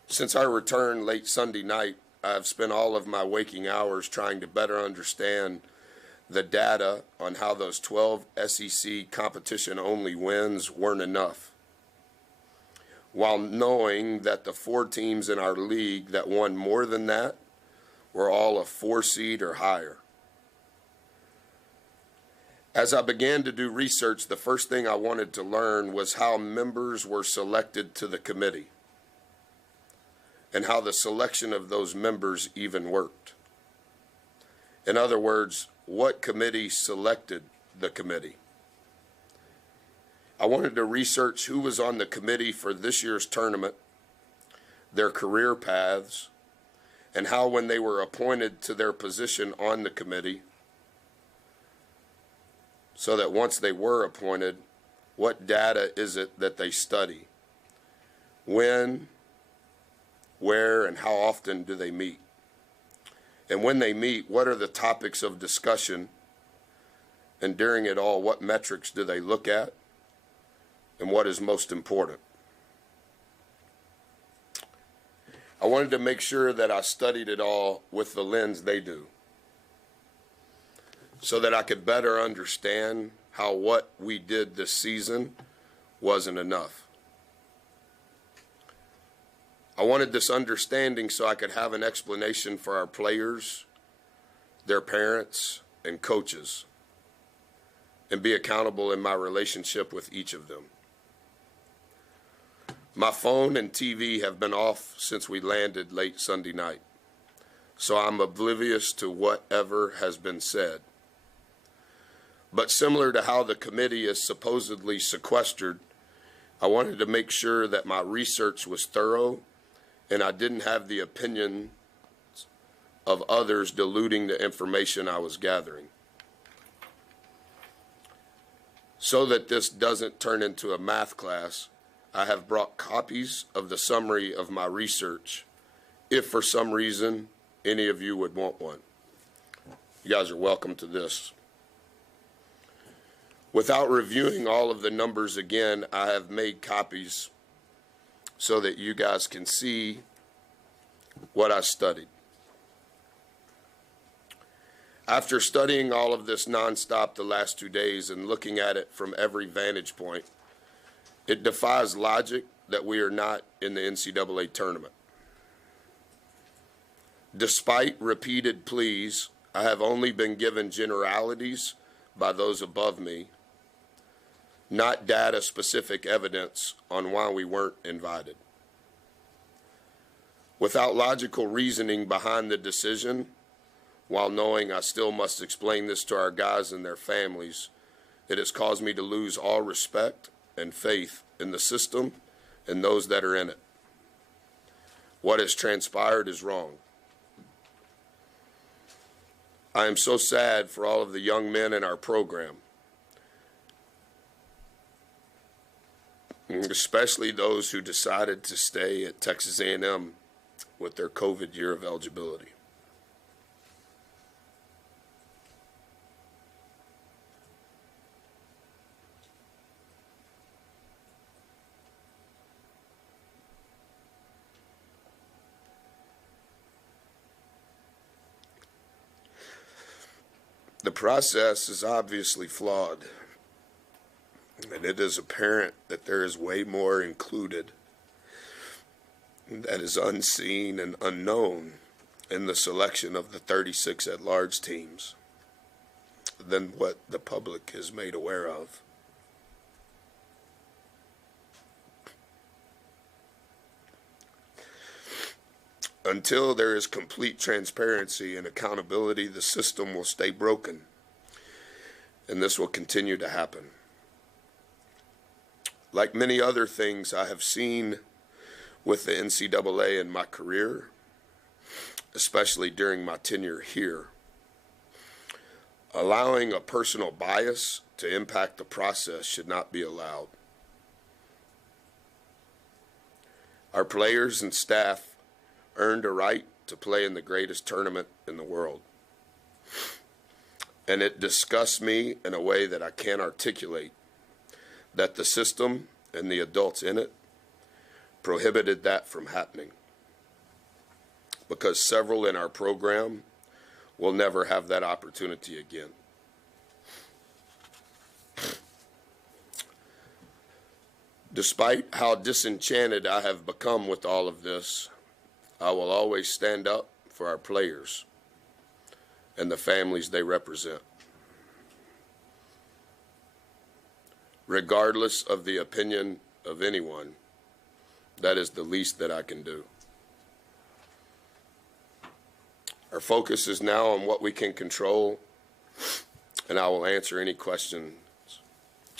Since our return late Sunday night, I have spent all of my waking hours trying to better understand the data on how those 12 SEC competition-only wins weren't enough, while knowing that the 4 teams in our league that won more than that were all a 4 seed or higher. As I began to do research, the first thing I wanted to learn was how members were selected to the committee, and how the selection of those members even worked. In other words, what committee selected the committee? I wanted to research who was on the committee for this year's tournament, their career paths, and how when they were appointed to their position on the committee, so that once they were appointed, what data is it that they study? When, where, and how often do they meet? And when they meet, what are the topics of discussion? And during it all, what metrics do they look at? And what is most important? I wanted to make sure that I studied it all with the lens they do, so that I could better understand how what we did this season wasn't enough. I wanted this understanding so I could have an explanation for our players, their parents, and coaches, and be accountable in my relationship with each of them. My phone and TV have been off since we landed late Sunday night, so I'm oblivious to whatever has been said. But similar to how the committee is supposedly sequestered, I wanted to make sure that my research was thorough and I didn't have the opinions of others diluting the information I was gathering. So that this doesn't turn into a math class, I have brought copies of the summary of my research, if for some reason any of you would want one. You guys are welcome to this. Without reviewing all of the numbers again, I have made copies so that you guys can see what I studied. After studying all of this nonstop the last 2 days and looking at it from every vantage point, it defies logic that we are not in the NCAA tournament. Despite repeated pleas, I have only been given generalities by those above me, not data-specific evidence on why we weren't invited. Without logical reasoning behind the decision, while knowing I still must explain this to our guys and their families, it has caused me to lose all respect and faith in the system and those that are in it. What has transpired is wrong. I am so sad for all of the young men in our program, especially those who decided to stay at Texas A&M with their COVID year of eligibility. The process is obviously flawed, and it is apparent that there is way more included that is unseen and unknown in the selection of the 36 at-large teams than what the public is made aware of. Until there is complete transparency and accountability, the system will stay broken, and this will continue to happen. Like many other things I have seen with the NCAA in my career, especially during my tenure here, allowing a personal bias to impact the process should not be allowed. Our players and staff earned a right to play in the greatest tournament in the world. And it disgusts me in a way that I can't articulate that the system and the adults in it prohibited that from happening, because several in our program will never have that opportunity again. Despite how disenchanted I have become with all of this, I will always stand up for our players and the families they represent, regardless of the opinion of anyone. That is the least that I can do. Our focus is now on what we can control, and I will answer any questions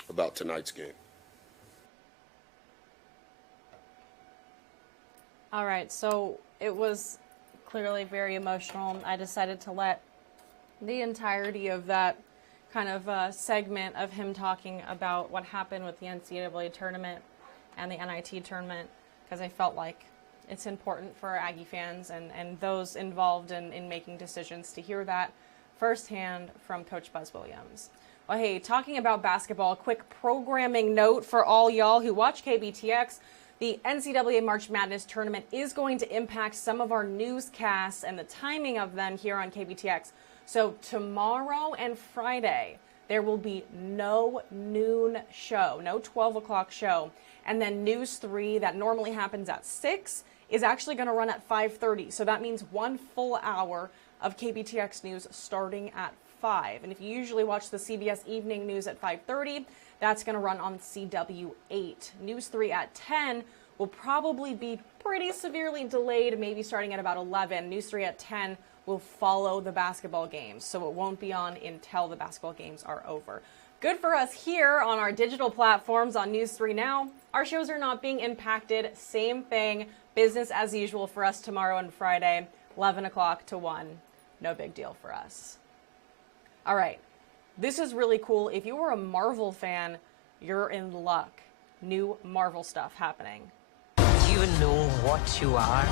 about tonight's game. All right, so it was clearly very emotional. I decided to let the entirety of that kind of segment of him talking about what happened with the NCAA tournament and the NIT tournament, because I felt like it's important for our Aggie fans and those involved in making decisions to hear that firsthand from Coach Buzz Williams. Well, hey, talking about basketball, a quick programming note for all y'all who watch KBTX. The NCAA March Madness tournament is going to impact some of our newscasts and the timing of them here on KBTX. So tomorrow and Friday, there will be no noon show, no 12 o'clock show. And then News 3, that normally happens at 6, is actually going to run at 5:30. So that means 1 full hour of KBTX news starting at 5. And if you usually watch the CBS Evening News at 5:30, that's going to run on CW8. News 3 at 10 will probably be pretty severely delayed, maybe starting at about 11. News 3 at 10 will follow the basketball games, so it won't be on until the basketball games are over. Good for us here on our digital platforms on News 3 Now. Our shows are not being impacted. Same thing, business as usual for us tomorrow and Friday, 11 o'clock to 1. No big deal for us. All right. This is really cool. If you are a Marvel fan, you're in luck. New Marvel stuff happening. You know what you are?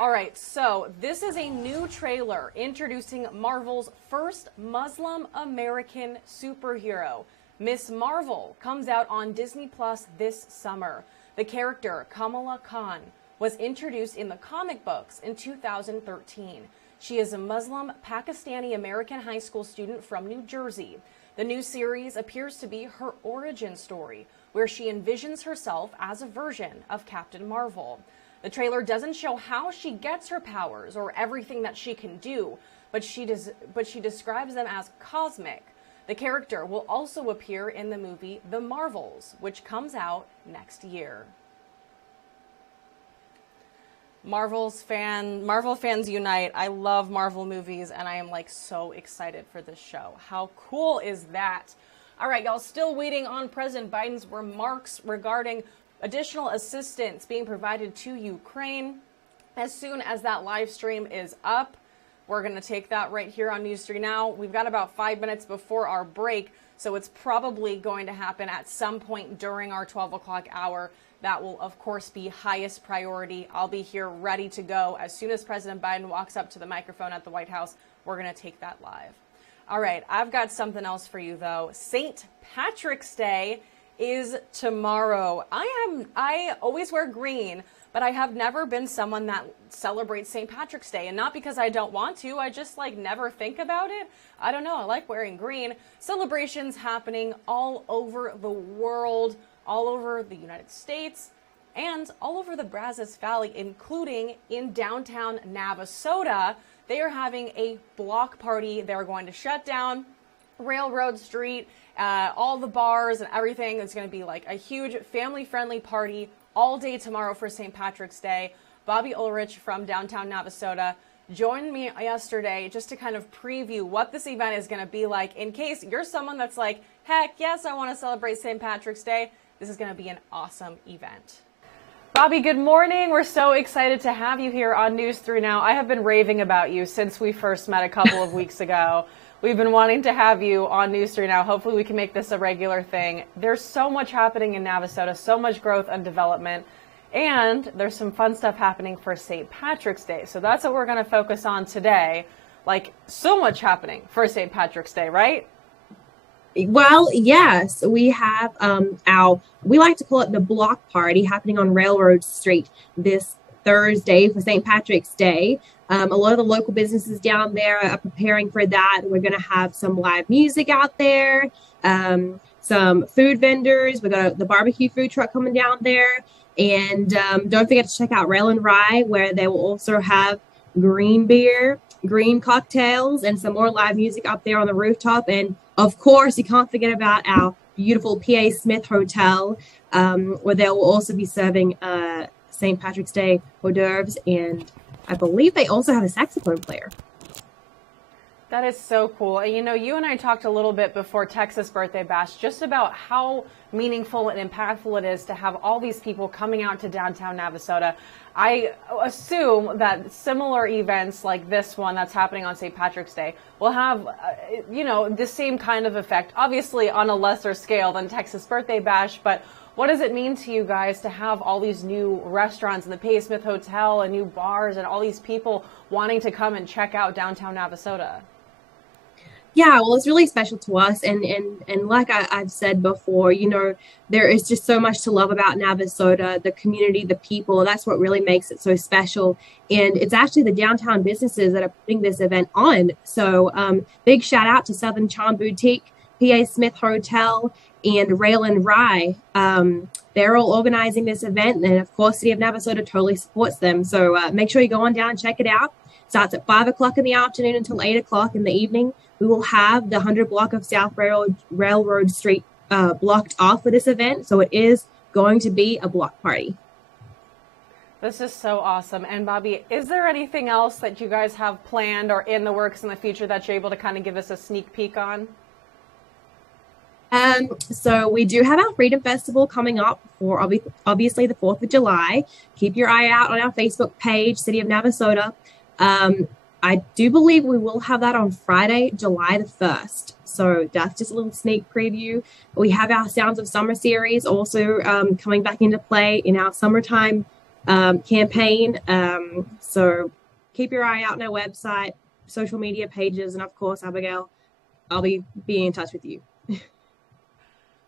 All right, so this is a new trailer introducing Marvel's first Muslim American superhero. Miss Marvel comes out on Disney Plus this summer. The character, Kamala Khan, was introduced in the comic books in 2013. She is a Muslim Pakistani-American high school student from New Jersey. The new series appears to be her origin story, where she envisions herself as a version of Captain Marvel. The trailer doesn't show how she gets her powers or everything that she can do, but she describes them as cosmic. The character will also appear in the movie The Marvels, which comes out next year. Marvel fans unite. I love Marvel movies, and I am like so excited for this show. How cool is that? All right, y'all, still waiting on President Biden's remarks regarding additional assistance being provided to Ukraine. As soon as that live stream is up, we're going to take that right here on News 3 Now. We've got about 5 minutes before our break, so it's probably going to happen at some point during our 12 o'clock hour. That will, of course, be highest priority. I'll be here ready to go. As soon as President Biden walks up to the microphone at the White House, we're going to take that live. All right, I've got something else for you, though. St. Patrick's Day is tomorrow. I always wear green, but I have never been someone that celebrates St. Patrick's Day, and not because I don't want to. I just never think about it. I don't know. I like wearing green. Celebrations happening all over the world, all over the United States, and all over the Brazos Valley, including in downtown Navasota. They are having a block party. They're going to shut down Railroad Street, all the bars and everything. It's going to be like a huge family-friendly party all day tomorrow for St. Patrick's Day. Bobby Ulrich from downtown Navasota joined me yesterday just to kind of preview what this event is going to be like. In case you're someone that's like, heck yes, I want to celebrate St. Patrick's Day, this is going to be an awesome event. Bobby, good morning. We're so excited to have you here on News 3 Now. I have been raving about you since we first met a couple of weeks ago. We've been wanting to have you on News 3 Now. Hopefully we can make this a regular thing. There's so much happening in Navasota, so much growth and development, and there's some fun stuff happening for St. Patrick's Day. So that's what we're going to focus on today. So much happening for St. Patrick's Day, right? Well, yes, we have we like to call it the block party happening on Railroad Street this Thursday for St. Patrick's Day. A lot of the local businesses down there are preparing for that. We're going to have some live music out there, some food vendors. We got the barbecue food truck coming down there. And don't forget to check out Rail and Rye, where they will also have green beer, green cocktails, and some more live music up there on the rooftop. And of course, you can't forget about our beautiful PA Smith Hotel, where they will also be serving St. Patrick's Day hors d'oeuvres, and I believe they also have a saxophone player. That is so cool. And you and I talked a little bit before Texas Birthday Bash just about how meaningful and impactful it is to have all these people coming out to downtown Navasota. I assume that similar events like this one that's happening on St. Patrick's Day will have, the same kind of effect, obviously on a lesser scale than Texas Birthday Bash. But what does it mean to you guys to have all these new restaurants and the P.A. Smith Hotel and new bars and all these people wanting to come and check out downtown Navasota? Yeah, well, it's really special to us. And like I've said before, there is just so much to love about Navasota, the community, the people. That's what really makes it so special. And it's actually the downtown businesses that are putting this event on. So big shout out to Southern Charm Boutique, P.A. Smith Hotel, and Rail and Rye. They're all organizing this event. And of course, City of Navasota totally supports them. So make sure you go on down and check it out. It starts at 5 o'clock in the afternoon until 8 o'clock in the evening. We will have the 100 block of South Railroad Street blocked off for this event. So it is going to be a block party. This is so awesome. And Bobby, is there anything else that you guys have planned or in the works in the future that you're able to kind of give us a sneak peek on? So we do have our Freedom Festival coming up for obviously the 4th of July. Keep your eye out on our Facebook page, City of Navasota. I do believe we will have that on Friday, July the 1st. So that's just a little sneak preview. We have our Sounds of Summer series also coming back into play in our summertime campaign. So keep your eye out on our website, social media pages, and of course, Abigail, I'll be in touch with you.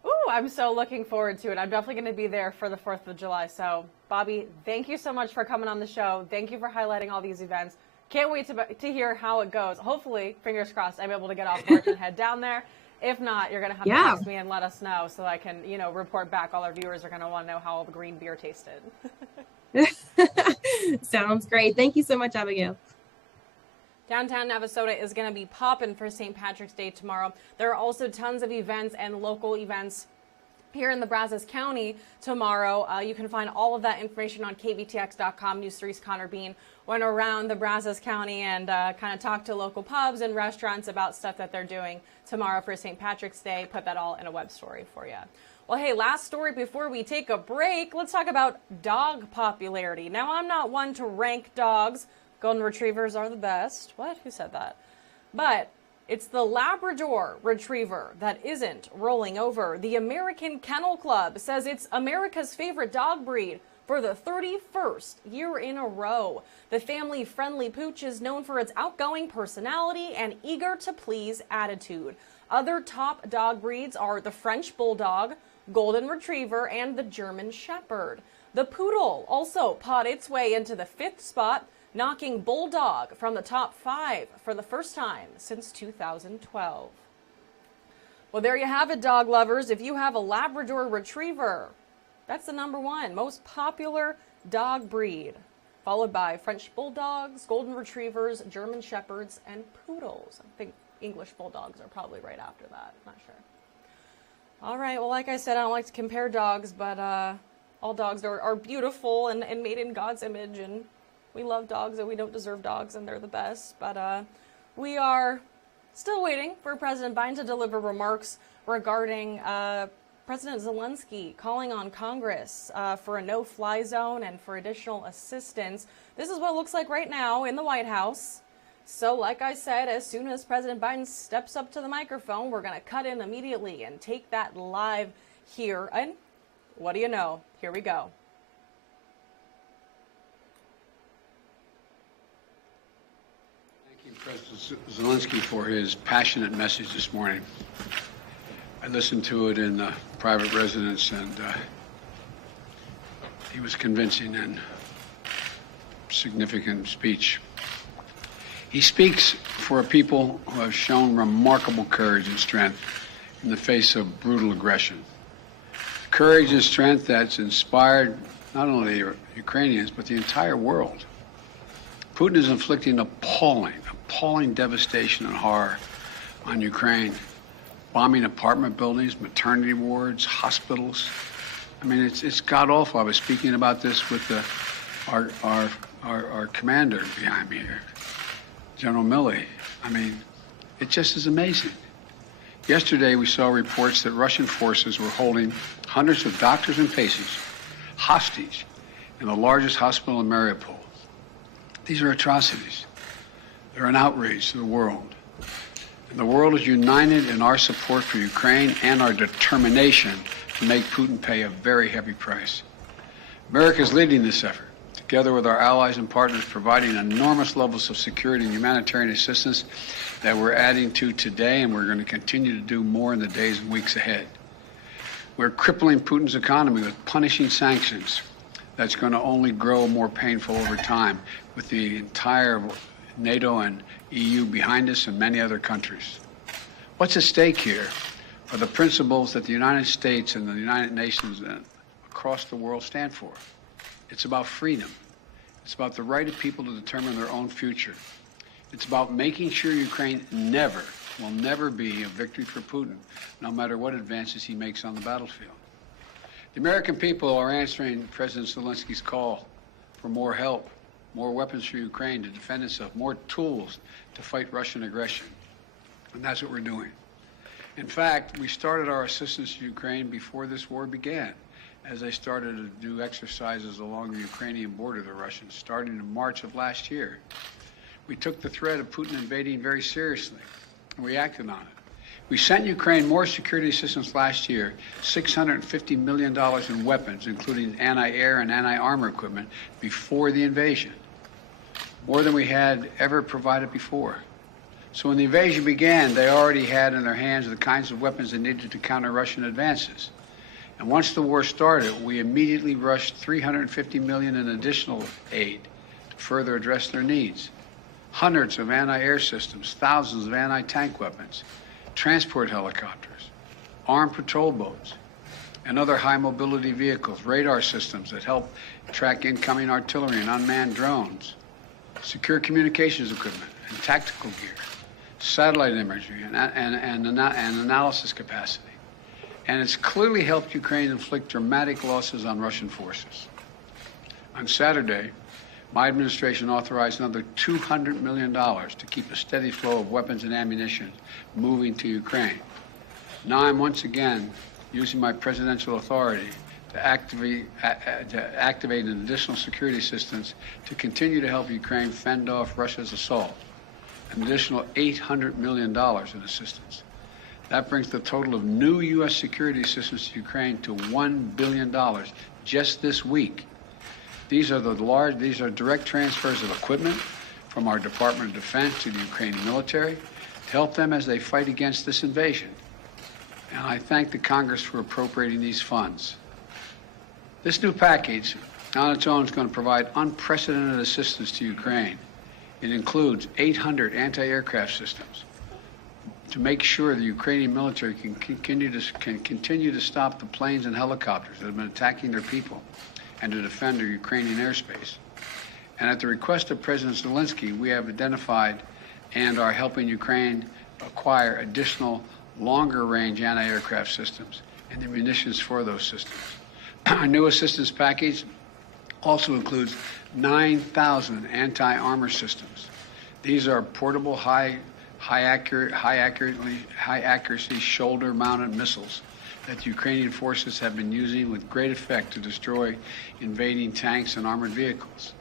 Ooh, I'm so looking forward to it. I'm definitely going to be there for the 4th of July. So, Bobby, thank you so much for coming on the show. Thank you for highlighting all these events. Can't wait to hear how it goes. Hopefully, fingers crossed, I'm able to get off work and head down there. If not, you're going to have to text me and let us know so I can, report back. All our viewers are going to want to know how all the green beer tasted. Sounds great. Thank you so much, Abigail. Downtown Navasota is going to be popping for St. Patrick's Day tomorrow. There are also tons of events and local events here in the Brazos County tomorrow. You can find all of that information on kvtx.com. News 3's Connor Bean went around the Brazos County and kind of talked to local pubs and restaurants about stuff that they're doing tomorrow for St. Patrick's Day. Put that all in a web story for you. Well, hey, last story before we take a break. Let's talk about dog popularity. Now, I'm not one to rank dogs. Golden Retrievers are the best. What? Who said that? But it's the Labrador Retriever that isn't rolling over. The American Kennel Club says it's America's favorite dog breed for the 31st year in a row. The family-friendly pooch is known for its outgoing personality and eager-to-please attitude. Other top dog breeds are the French Bulldog, Golden Retriever, and the German Shepherd. The Poodle also pawed its way into the 5th spot, knocking Bulldog from the top 5 for the first time since 2012. Well, there you have it, dog lovers. If you have a Labrador Retriever, that's the #1 most popular dog breed, followed by French Bulldogs, Golden Retrievers, German Shepherds, and Poodles. I think English Bulldogs are probably right after that. Not sure. All right, well, like I said, I don't like to compare dogs, but all dogs are beautiful and made in God's image, and we love dogs, and we don't deserve dogs, and they're the best. But we are still waiting for President Biden to deliver remarks regarding President Zelenskyy calling on Congress for a no-fly zone and for additional assistance. This is what it looks like right now in the White House. So, like I said, as soon as President Biden steps up to the microphone, we're going to cut in immediately and take that live here. And what do you know? Here we go. Thanking President Zelenskyy for his passionate message this morning. I listened to it in the private residence, and he was convincing and significant speech. He speaks for a people who have shown remarkable courage and strength in the face of brutal aggression. Courage and strength that's inspired not only the Ukrainians, but the entire world. Putin is inflicting appalling devastation and horror on Ukraine, bombing apartment buildings, maternity wards, hospitals. I mean, it's god-awful. I was speaking about this with our commander behind me here, General Milley. I mean, it just is amazing. Yesterday, we saw reports that Russian forces were holding hundreds of doctors and patients hostage in the largest hospital in Mariupol. These are atrocities. They're an outrage to the world. And the world is united in our support for Ukraine and our determination to make Putin pay a very heavy price. America is leading this effort, together with our allies and partners, providing enormous levels of security and humanitarian assistance that we're adding to today, and we're going to continue to do more in the days and weeks ahead. We're crippling Putin's economy with punishing sanctions that's going to only grow more painful over time, with the entire NATO and EU behind us and many other countries. What's at stake here are the principles that the United States and the United Nations across the world stand for. It's about freedom. It's about the right of people to determine their own future. It's about making sure Ukraine will never be a victory for Putin, no matter what advances he makes on the battlefield. The American people are answering President Zelensky's call for more help, more weapons for Ukraine to defend itself, more tools to fight Russian aggression. And that's what we're doing. In fact, we started our assistance to Ukraine before this war began, as they started to do exercises along the Ukrainian border, the Russians, starting in March of last year. We took the threat of Putin invading very seriously, and we acted on it. We sent Ukraine more security assistance last year, $650 million in weapons, including anti-air and anti-armor equipment, before the invasion, more than we had ever provided before. So when the invasion began, they already had in their hands the kinds of weapons they needed to counter Russian advances. And once the war started, we immediately rushed $350 million in additional aid to further address their needs. Hundreds of anti-air systems, thousands of anti-tank weapons, transport helicopters, armed patrol boats, and other high-mobility vehicles, radar systems that help track incoming artillery and unmanned drones, secure communications equipment and tactical gear, satellite imagery and analysis capacity. And it's clearly helped Ukraine inflict dramatic losses on Russian forces. On Saturday, my administration authorized another $200 million to keep a steady flow of weapons and ammunition moving to Ukraine. Now I'm once again using my presidential authority to activate an additional security assistance to continue to help Ukraine fend off Russia's assault, an additional $800 million in assistance. That brings the total of new U.S. security assistance to Ukraine to $1 billion just this week. These are direct transfers of equipment from our Department of Defense to the Ukrainian military to help them as they fight against this invasion. And I thank the Congress for appropriating these funds. This new package on its own is going to provide unprecedented assistance to Ukraine. It includes 800 anti-aircraft systems to make sure the Ukrainian military can continue to stop the planes and helicopters that have been attacking their people and to defend their Ukrainian airspace. And at the request of President Zelenskyy, we have identified and are helping Ukraine acquire additional longer-range anti-aircraft systems and the munitions for those systems. Our new assistance package also includes 9,000 anti-armor systems. These are portable, high accuracy shoulder-mounted missiles that the Ukrainian forces have been using with great effect to destroy invading tanks and armored vehicles.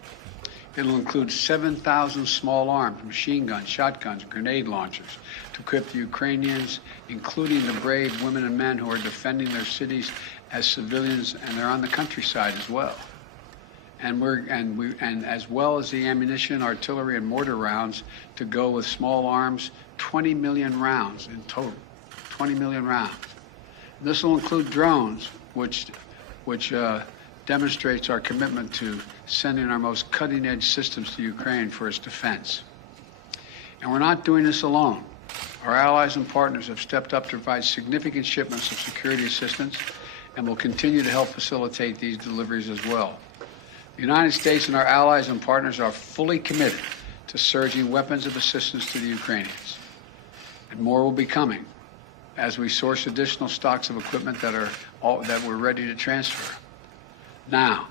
It'll include 7,000 small arms, machine guns, shotguns, grenade launchers to equip the Ukrainians, including the brave women and men who are defending their cities as civilians, and they're on the countryside as well. And as well as the ammunition, artillery, and mortar rounds to go with small arms, 20 million rounds in total. 20 million rounds. This will include drones, which demonstrates our commitment to sending our most cutting-edge systems to Ukraine for its defense. And we're not doing this alone. Our allies and partners have stepped up to provide significant shipments of security assistance and will continue to help facilitate these deliveries as well. The United States and our allies and partners are fully committed to surging weapons of assistance to the Ukrainians. And more will be coming as we source additional stocks of equipment that we're ready to transfer. Now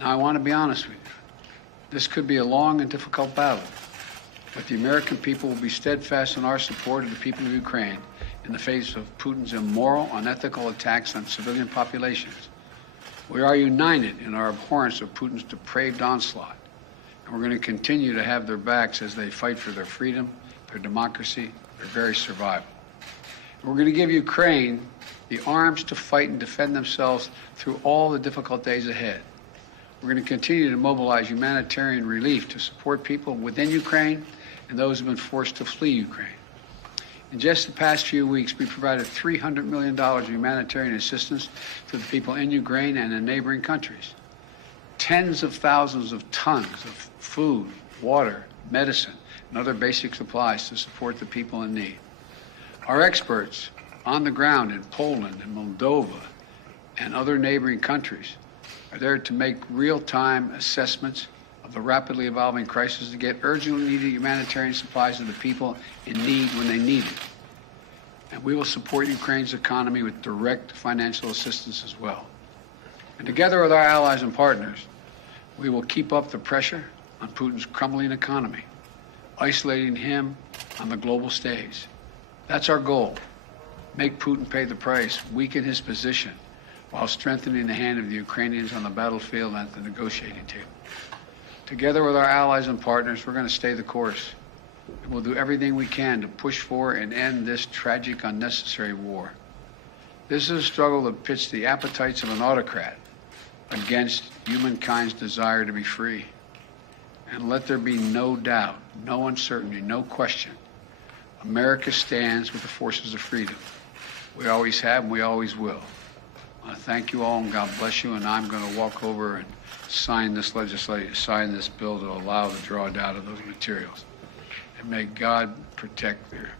I want to be honest with you. This could be a long and difficult battle, but the American people will be steadfast in our support of the people of Ukraine in the face of Putin's immoral, unethical attacks on civilian populations. We are united in our abhorrence of Putin's depraved onslaught, and we're going to continue to have their backs as they fight for their freedom, their democracy, their very survival. And we're going to give Ukraine the arms to fight and defend themselves through all the difficult days ahead. We're going to continue to mobilize humanitarian relief to support people within Ukraine and those who have been forced to flee Ukraine. In just the past few weeks, we provided $300 million of humanitarian assistance to the people in Ukraine and in neighboring countries. Tens of thousands of tons of food, water, medicine, and other basic supplies to support the people in need. Our experts on the ground in Poland and Moldova and other neighboring countries are there to make real-time assessments of the rapidly evolving crisis to get urgently needed humanitarian supplies to the people in need when they need it. And we will support Ukraine's economy with direct financial assistance as well. And together with our allies and partners, we will keep up the pressure on Putin's crumbling economy, isolating him on the global stage. That's our goal. Make Putin pay the price, weaken his position, while strengthening the hand of the Ukrainians on the battlefield and at the negotiating table. Together with our allies and partners, we're going to stay the course. And we'll do everything we can to push for and end this tragic, unnecessary war. This is a struggle that pits the appetites of an autocrat against humankind's desire to be free. And let there be no doubt, no uncertainty, no question. America stands with the forces of freedom. We always have and we always will. I thank you all and God bless you, and I'm going to walk over and sign this bill to allow the drawdown of those materials. And may God protect their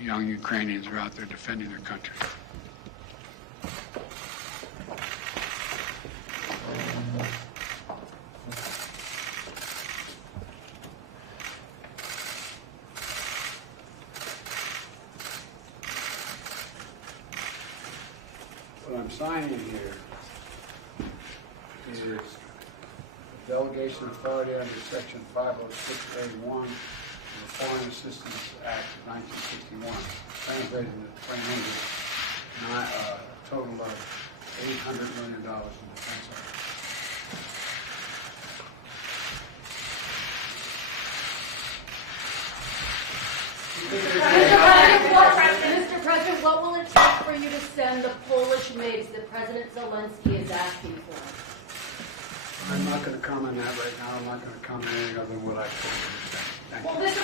young Ukrainians who are out there defending their country. What I'm signing here is the delegation authority under Section 506A1 of the Foreign Assistance Act of 1961, translated into plain English. total of $800 million in defense items. Mr. President, what will it take for you to send the Polish MiGs that President Zelensky is asking for? I'm not going to comment on that right now. I'm not going to comment anything other than what I've told you. Thank you. Mr.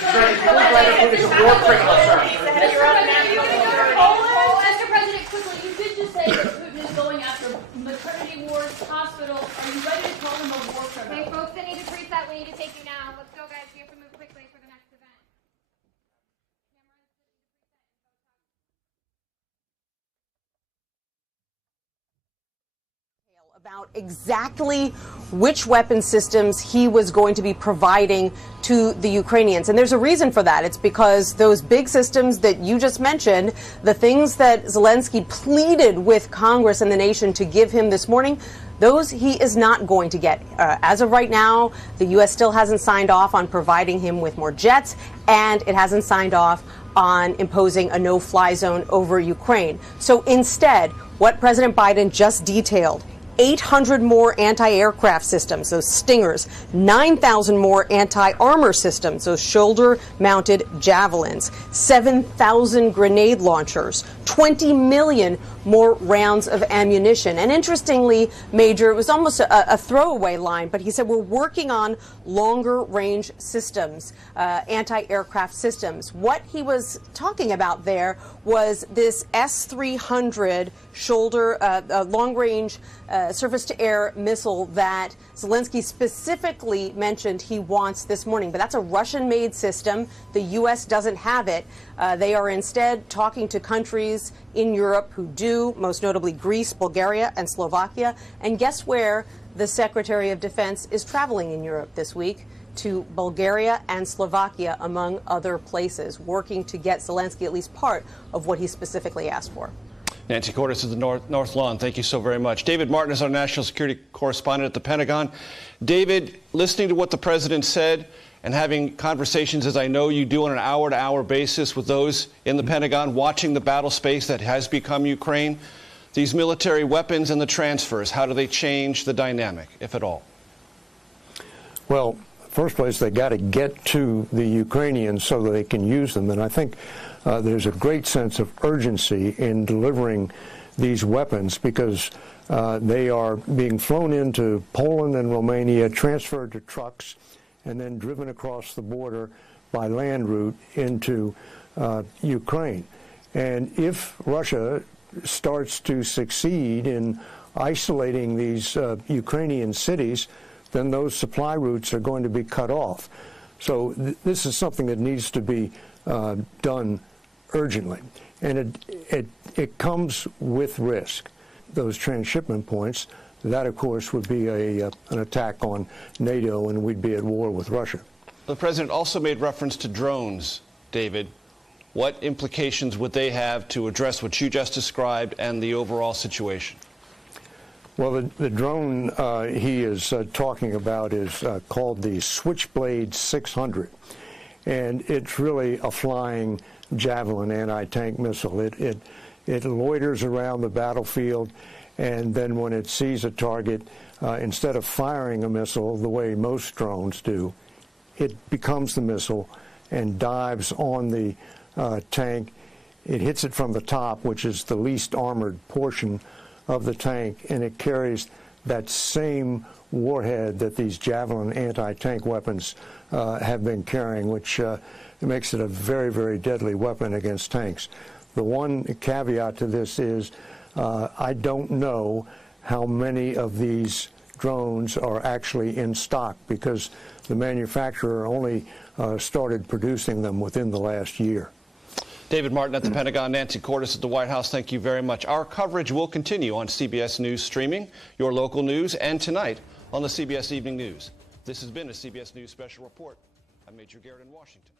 President, quickly, you did just say that Putin is going after maternity wards, hospitals. Are you ready to call him a war criminal? Okay, folks, I need to treat that. We need to take you now. Let's go, guys. We have to move quickly for the next event. About exactly which weapon systems he was going to be providing to the Ukrainians. And there's a reason for that. It's because those big systems that you just mentioned, the things that Zelensky pleaded with Congress and the nation to give him this morning, those he is not going to get. As of right now, the U.S. still hasn't signed off on providing him with more jets, and it hasn't signed off on imposing a no-fly zone over Ukraine. So instead, what President Biden just detailed, 800 more anti-aircraft systems, those Stingers, 9,000 more anti-armor systems, those shoulder-mounted Javelins, 7,000 grenade launchers, 20 million more rounds of ammunition. And interestingly, Major, it was almost a throwaway line, but he said we're working on longer-range systems, anti-aircraft systems. What he was talking about there was this S-300 shoulder, long-range surface-to-air missile that Zelensky specifically mentioned he wants this morning. But that's a Russian-made system. The U.S. doesn't have it. They are instead talking to countries in Europe who do, most notably Greece, Bulgaria, and Slovakia. And guess where the Secretary of Defense is traveling in Europe this week? To Bulgaria and Slovakia, among other places, working to get Zelensky at least part of what he specifically asked for. Nancy Cordes of the North Lawn, thank you so very much. David Martin is our national security correspondent at the Pentagon. David, listening to what the president said and having conversations, as I know you do on an hour-to-hour basis with those in the Pentagon, watching the battle space that has become Ukraine, these military weapons and the transfers, how do they change the dynamic, if at all? Well, first place, they got to get to the Ukrainians so that they can use them. And I think there's a great sense of urgency in delivering these weapons because they are being flown into Poland and Romania, transferred to trucks, and then driven across the border by land route into Ukraine. And if Russia starts to succeed in isolating these Ukrainian cities, then those supply routes are going to be cut off. So this is something that needs to be done urgently. And it comes with risk. Those transshipment points, that, of course, would be an attack on NATO, and we'd be at war with Russia. The president also made reference to drones, David. What implications would they have to address what you just described and the overall situation? Well, the drone he is talking about is called the Switchblade 600, and it's really a flying Javelin anti-tank missile. It loiters around the battlefield, and then when it sees a target, instead of firing a missile the way most drones do, it becomes the missile and dives on the tank. It hits it from the top, which is the least armored portion of the tank, and it carries that same warhead that these Javelin anti-tank weapons have been carrying, which makes it a very, very deadly weapon against tanks. The one caveat to this is I don't know how many of these drones are actually in stock because the manufacturer only started producing them within the last year. David Martin at the Pentagon, Nancy Cordes at the White House, thank you very much. Our coverage will continue on CBS News streaming, your local news, and tonight on the CBS Evening News. This has been a CBS News Special Report. I'm Major Garrett in Washington.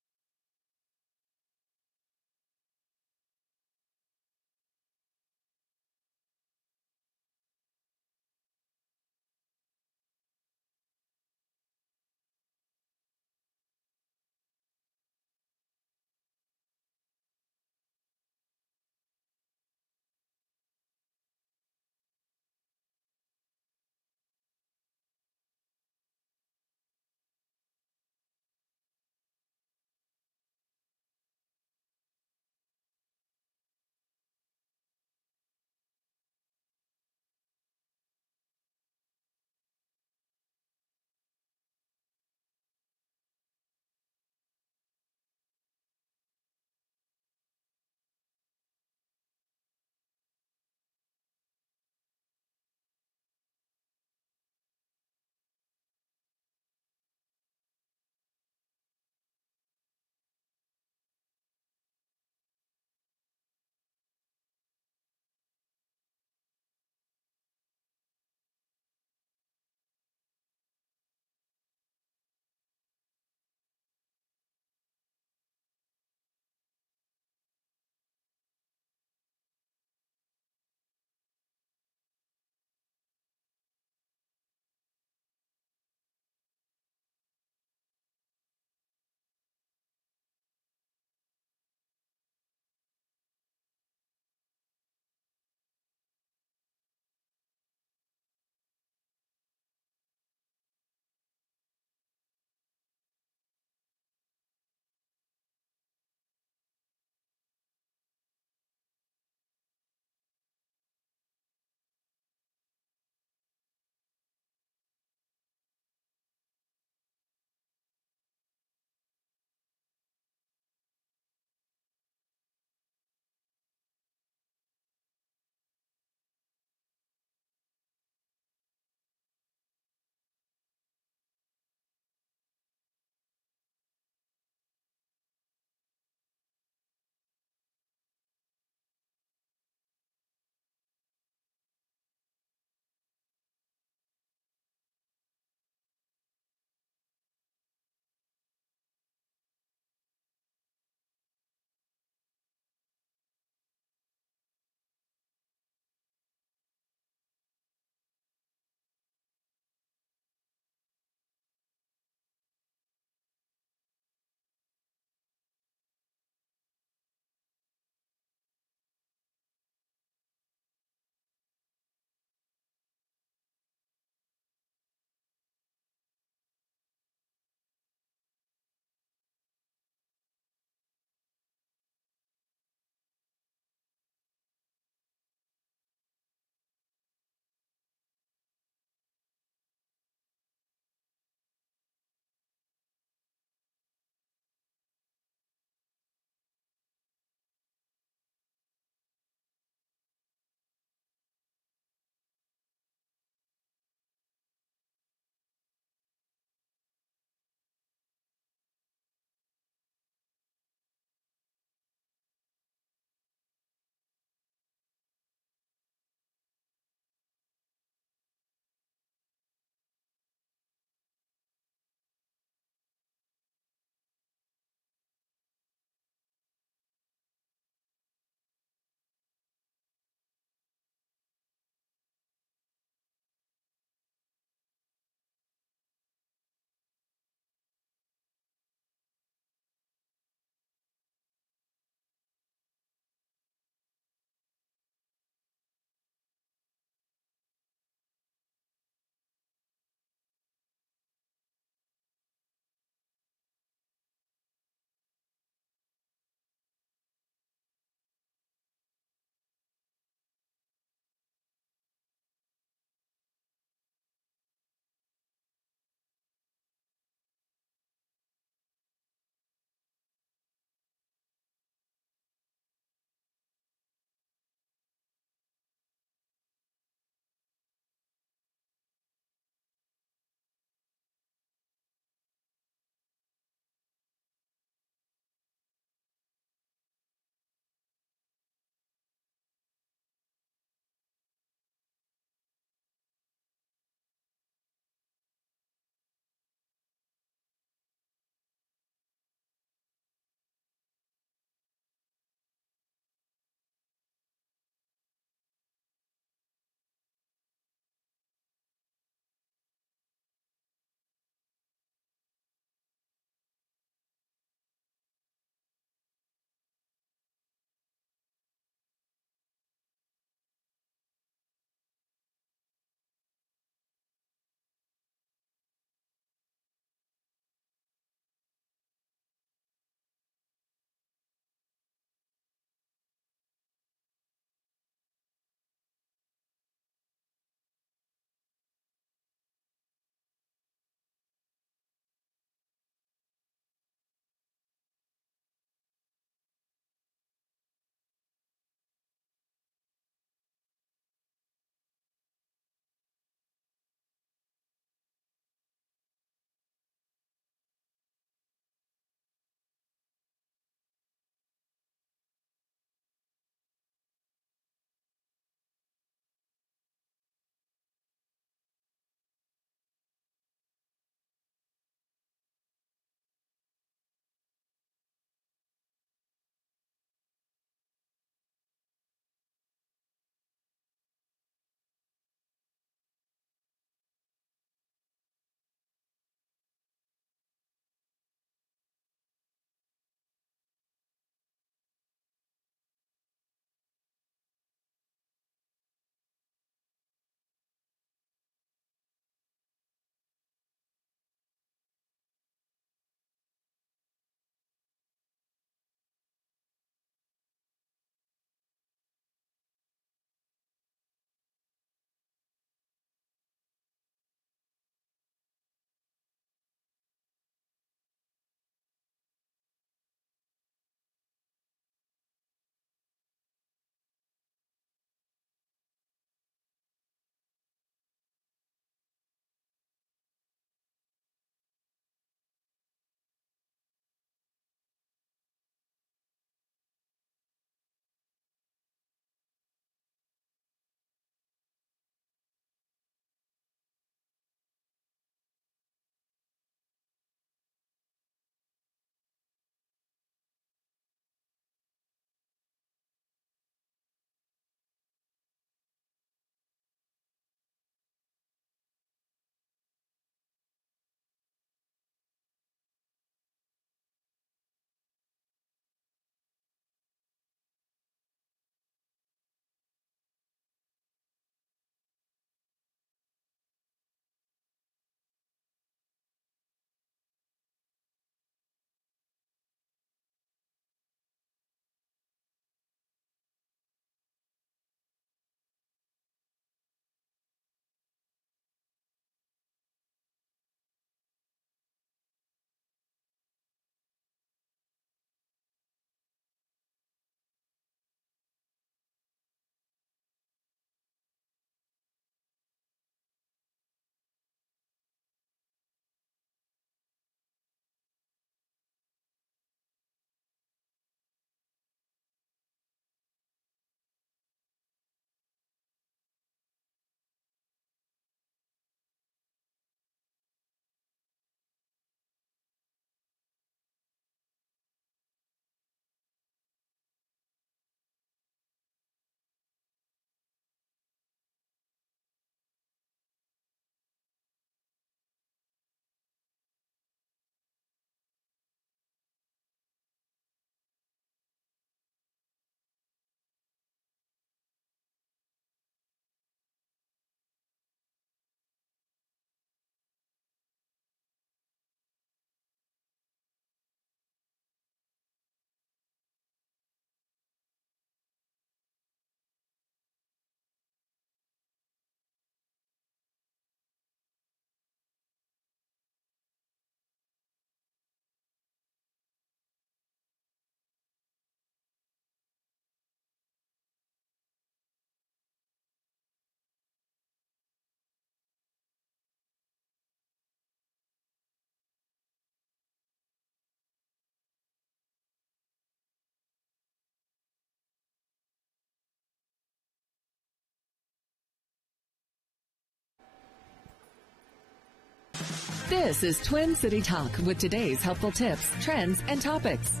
This is Twin City Talk with today's helpful tips, trends, and topics.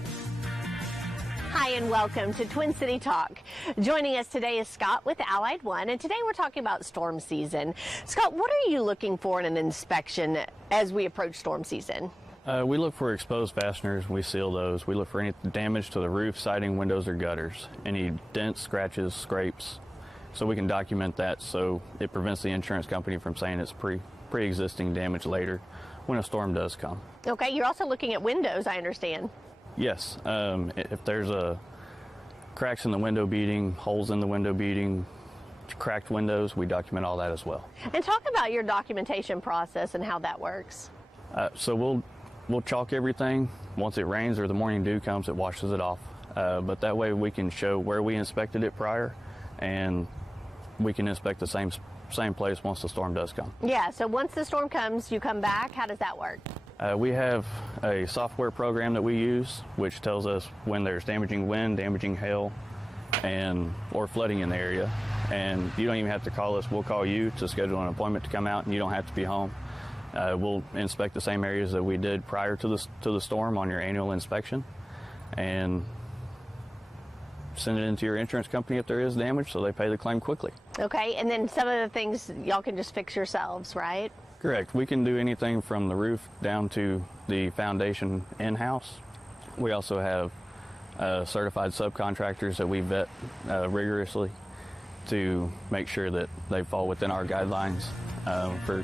Hi and welcome to Twin City Talk. Joining us today is Scott with Allied One, and today we're talking about storm season. Scott, what are you looking for in an inspection as we approach storm season? We look for exposed fasteners. We seal those. We look for any damage to the roof, siding, windows, or gutters. Any dents, scratches, scrapes. So we can document that so it prevents the insurance company from saying it's pre-existing damage later when a storm does come. Okay, you're also looking at windows, I understand. Yes. If there's cracks in the window beading, holes in the window beading, cracked windows, we document all that as well. And talk about your documentation process and how that works. So we'll chalk everything. Once it rains or the morning dew comes, it washes it off. But that way we can show where we inspected it prior, and we can inspect the same place once the storm does come. Yeah, so once the storm comes, you come back. How does that work? We have a software program that we use, which tells us when there's damaging wind, damaging hail, or flooding in the area. And you don't even have to call us. We'll call you to schedule an appointment to come out, and you don't have to be home. We'll inspect the same areas that we did prior to the storm on your annual inspection, and send it into your insurance company if there is damage, so they pay the claim quickly. Okay, and then some of the things y'all can just fix yourselves, right? Correct. We can do anything from the roof down to the foundation in-house. We also have certified subcontractors that we vet rigorously to make sure that they fall within our guidelines for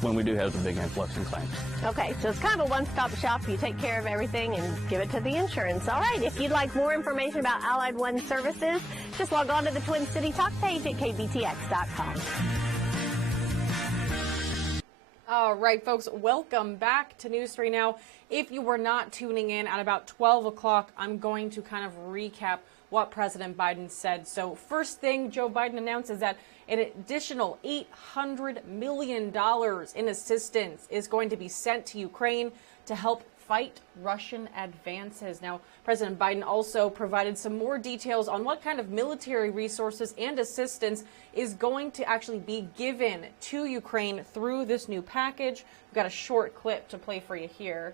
when we do have the big influx in claims. Okay, so it's kind of a one-stop shop. You take care of everything and give it to the insurance. All right, if you'd like more information about Allied One services, just log on to the Twin City Talk page at kbtx.com. All right, folks, welcome back to News 3 Now. If you were not tuning in at about 12 o'clock, I'm going to kind of recap what President Biden said. So first thing Joe Biden announces that an additional $800 million in assistance is going to be sent to Ukraine to help fight Russian advances. Now, President Biden also provided some more details on what kind of military resources and assistance is going to actually be given to Ukraine through this new package. We've got a short clip to play for you here.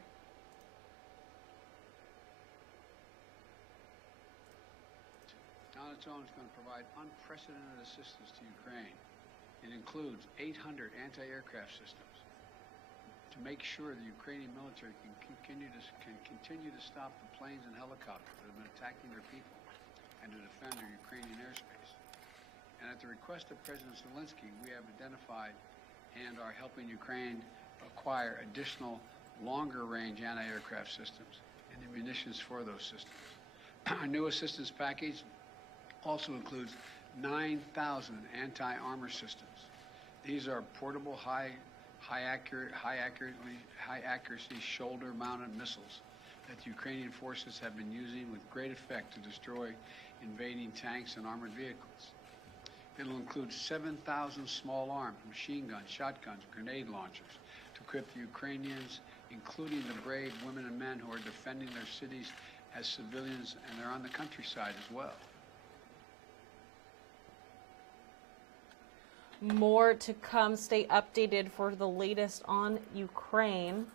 On its own, is going to provide unprecedented assistance to Ukraine. It includes 800 anti-aircraft systems to make sure the Ukrainian military can continue to stop the planes and helicopters that have been attacking their people and to defend their Ukrainian airspace. And at the request of President Zelinskyy, we have identified and are helping Ukraine acquire additional longer-range anti-aircraft systems and the munitions for those systems. Our new assistance package also includes 9,000 anti-armor systems. These are portable, high accuracy shoulder-mounted missiles that the Ukrainian forces have been using with great effect to destroy invading tanks and armored vehicles. It'll include 7,000 small arms, machine guns, shotguns, grenade launchers to equip the Ukrainians, including the brave women and men who are defending their cities as civilians, and they're on the countryside as well. More to come. Stay updated for the latest on Ukraine.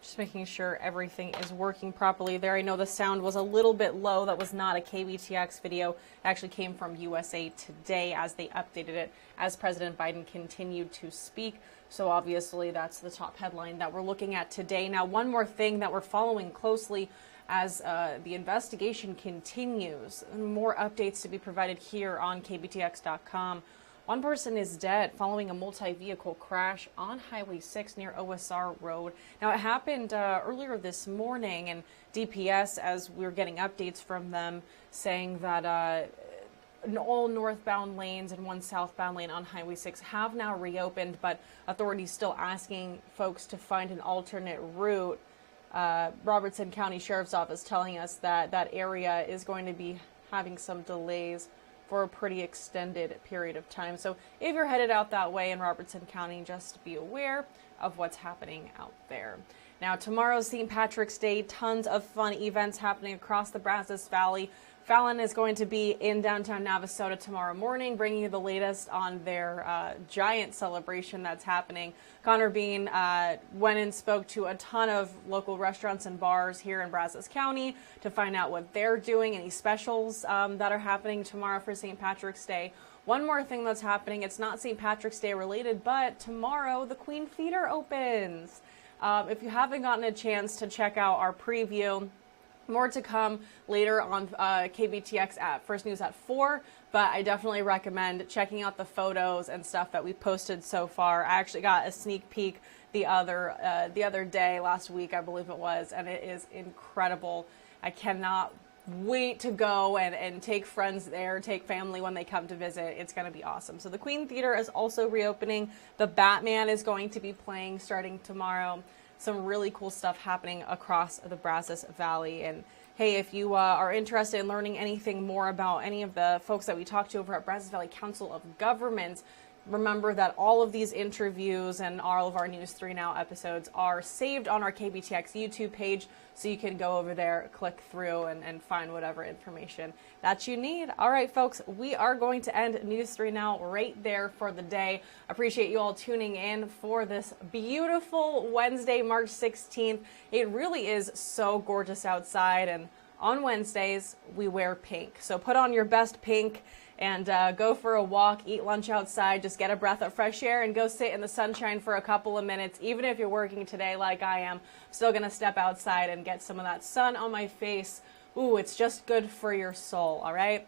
Just making sure everything is working properly there. I know the sound was a little bit low. That was not a KBTX video. It actually came from USA Today as they updated it as President Biden continued to speak. So obviously that's the top headline that we're looking at today. Now, one more thing that we're following closely as the investigation continues. More updates to be provided here on kbtx.com. One person is dead following a multi-vehicle crash on Highway 6 near OSR Road. Now, it happened earlier this morning, and DPS, as we're getting updates from them, saying that all northbound lanes and one southbound lane on Highway 6 have now reopened, but authorities still asking folks to find an alternate route. Robertson County Sheriff's Office telling us that that area is going to be having some delays for a pretty extended period of time. So if you're headed out that way in Robertson County, just be aware of what's happening out there. Now, tomorrow's St. Patrick's Day, tons of fun events happening across the Brazos Valley. Fallon is going to be in downtown Navasota tomorrow morning, bringing you the latest on their giant celebration that's happening. Connor Bean went and spoke to a ton of local restaurants and bars here in Brazos County to find out what they're doing, any specials that are happening tomorrow for St. Patrick's Day. One more thing that's happening, it's not St. Patrick's Day related, but tomorrow the Queen Theater opens. If you haven't gotten a chance to check out our preview, more to come later on KBTX at First News at 4, but I definitely recommend checking out the photos and stuff that we've posted so far. I actually got a sneak peek the other day, last week I believe it was, and it is incredible. I cannot wait to go and take friends there, take family when they come to visit. It's going to be awesome. So the Queen Theater is also reopening. The Batman is going to be playing starting tomorrow. Some really cool stuff happening across the Brazos Valley. And hey, if you are interested in learning anything more about any of the folks that we talked to over at Brazos Valley Council of Governments, remember that all of these interviews and all of our News 3 Now episodes are saved on our KBTX YouTube page, so you can go over there, click through, and find whatever information that you need. All right, folks, we are going to end News 3 Now right there for the day. Appreciate you all tuning in for this beautiful Wednesday, March 16th. It really is so gorgeous outside, and on Wednesdays, we wear pink. So put on your best pink and go for a walk, eat lunch outside, just get a breath of fresh air and go sit in the sunshine for a couple of minutes. Even if you're working today like I am, still gonna step outside and get some of that sun on my face. Ooh, it's just good for your soul, all right?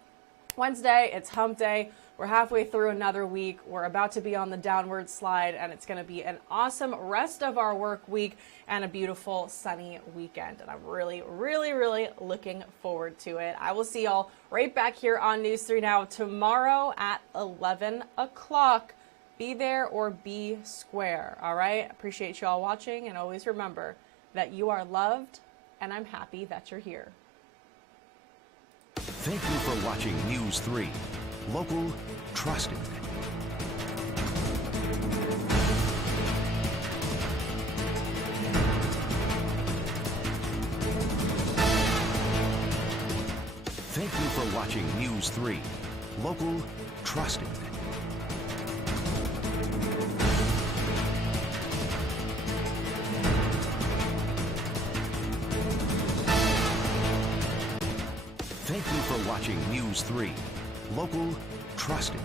Wednesday, it's hump day. We're halfway through another week. We're about to be on the downward slide, and it's gonna be an awesome rest of our work week and a beautiful sunny weekend. And I'm really, really, really looking forward to it. I will see y'all right back here on News 3 Now tomorrow at 11 o'clock. Be there or be square, all right? Appreciate you all watching, and always remember that you are loved, and I'm happy that you're here. Thank you for watching News 3. Local, trusted. Thank you for watching News 3. Local, trusted. Thank you for watching News 3. Local, trusted.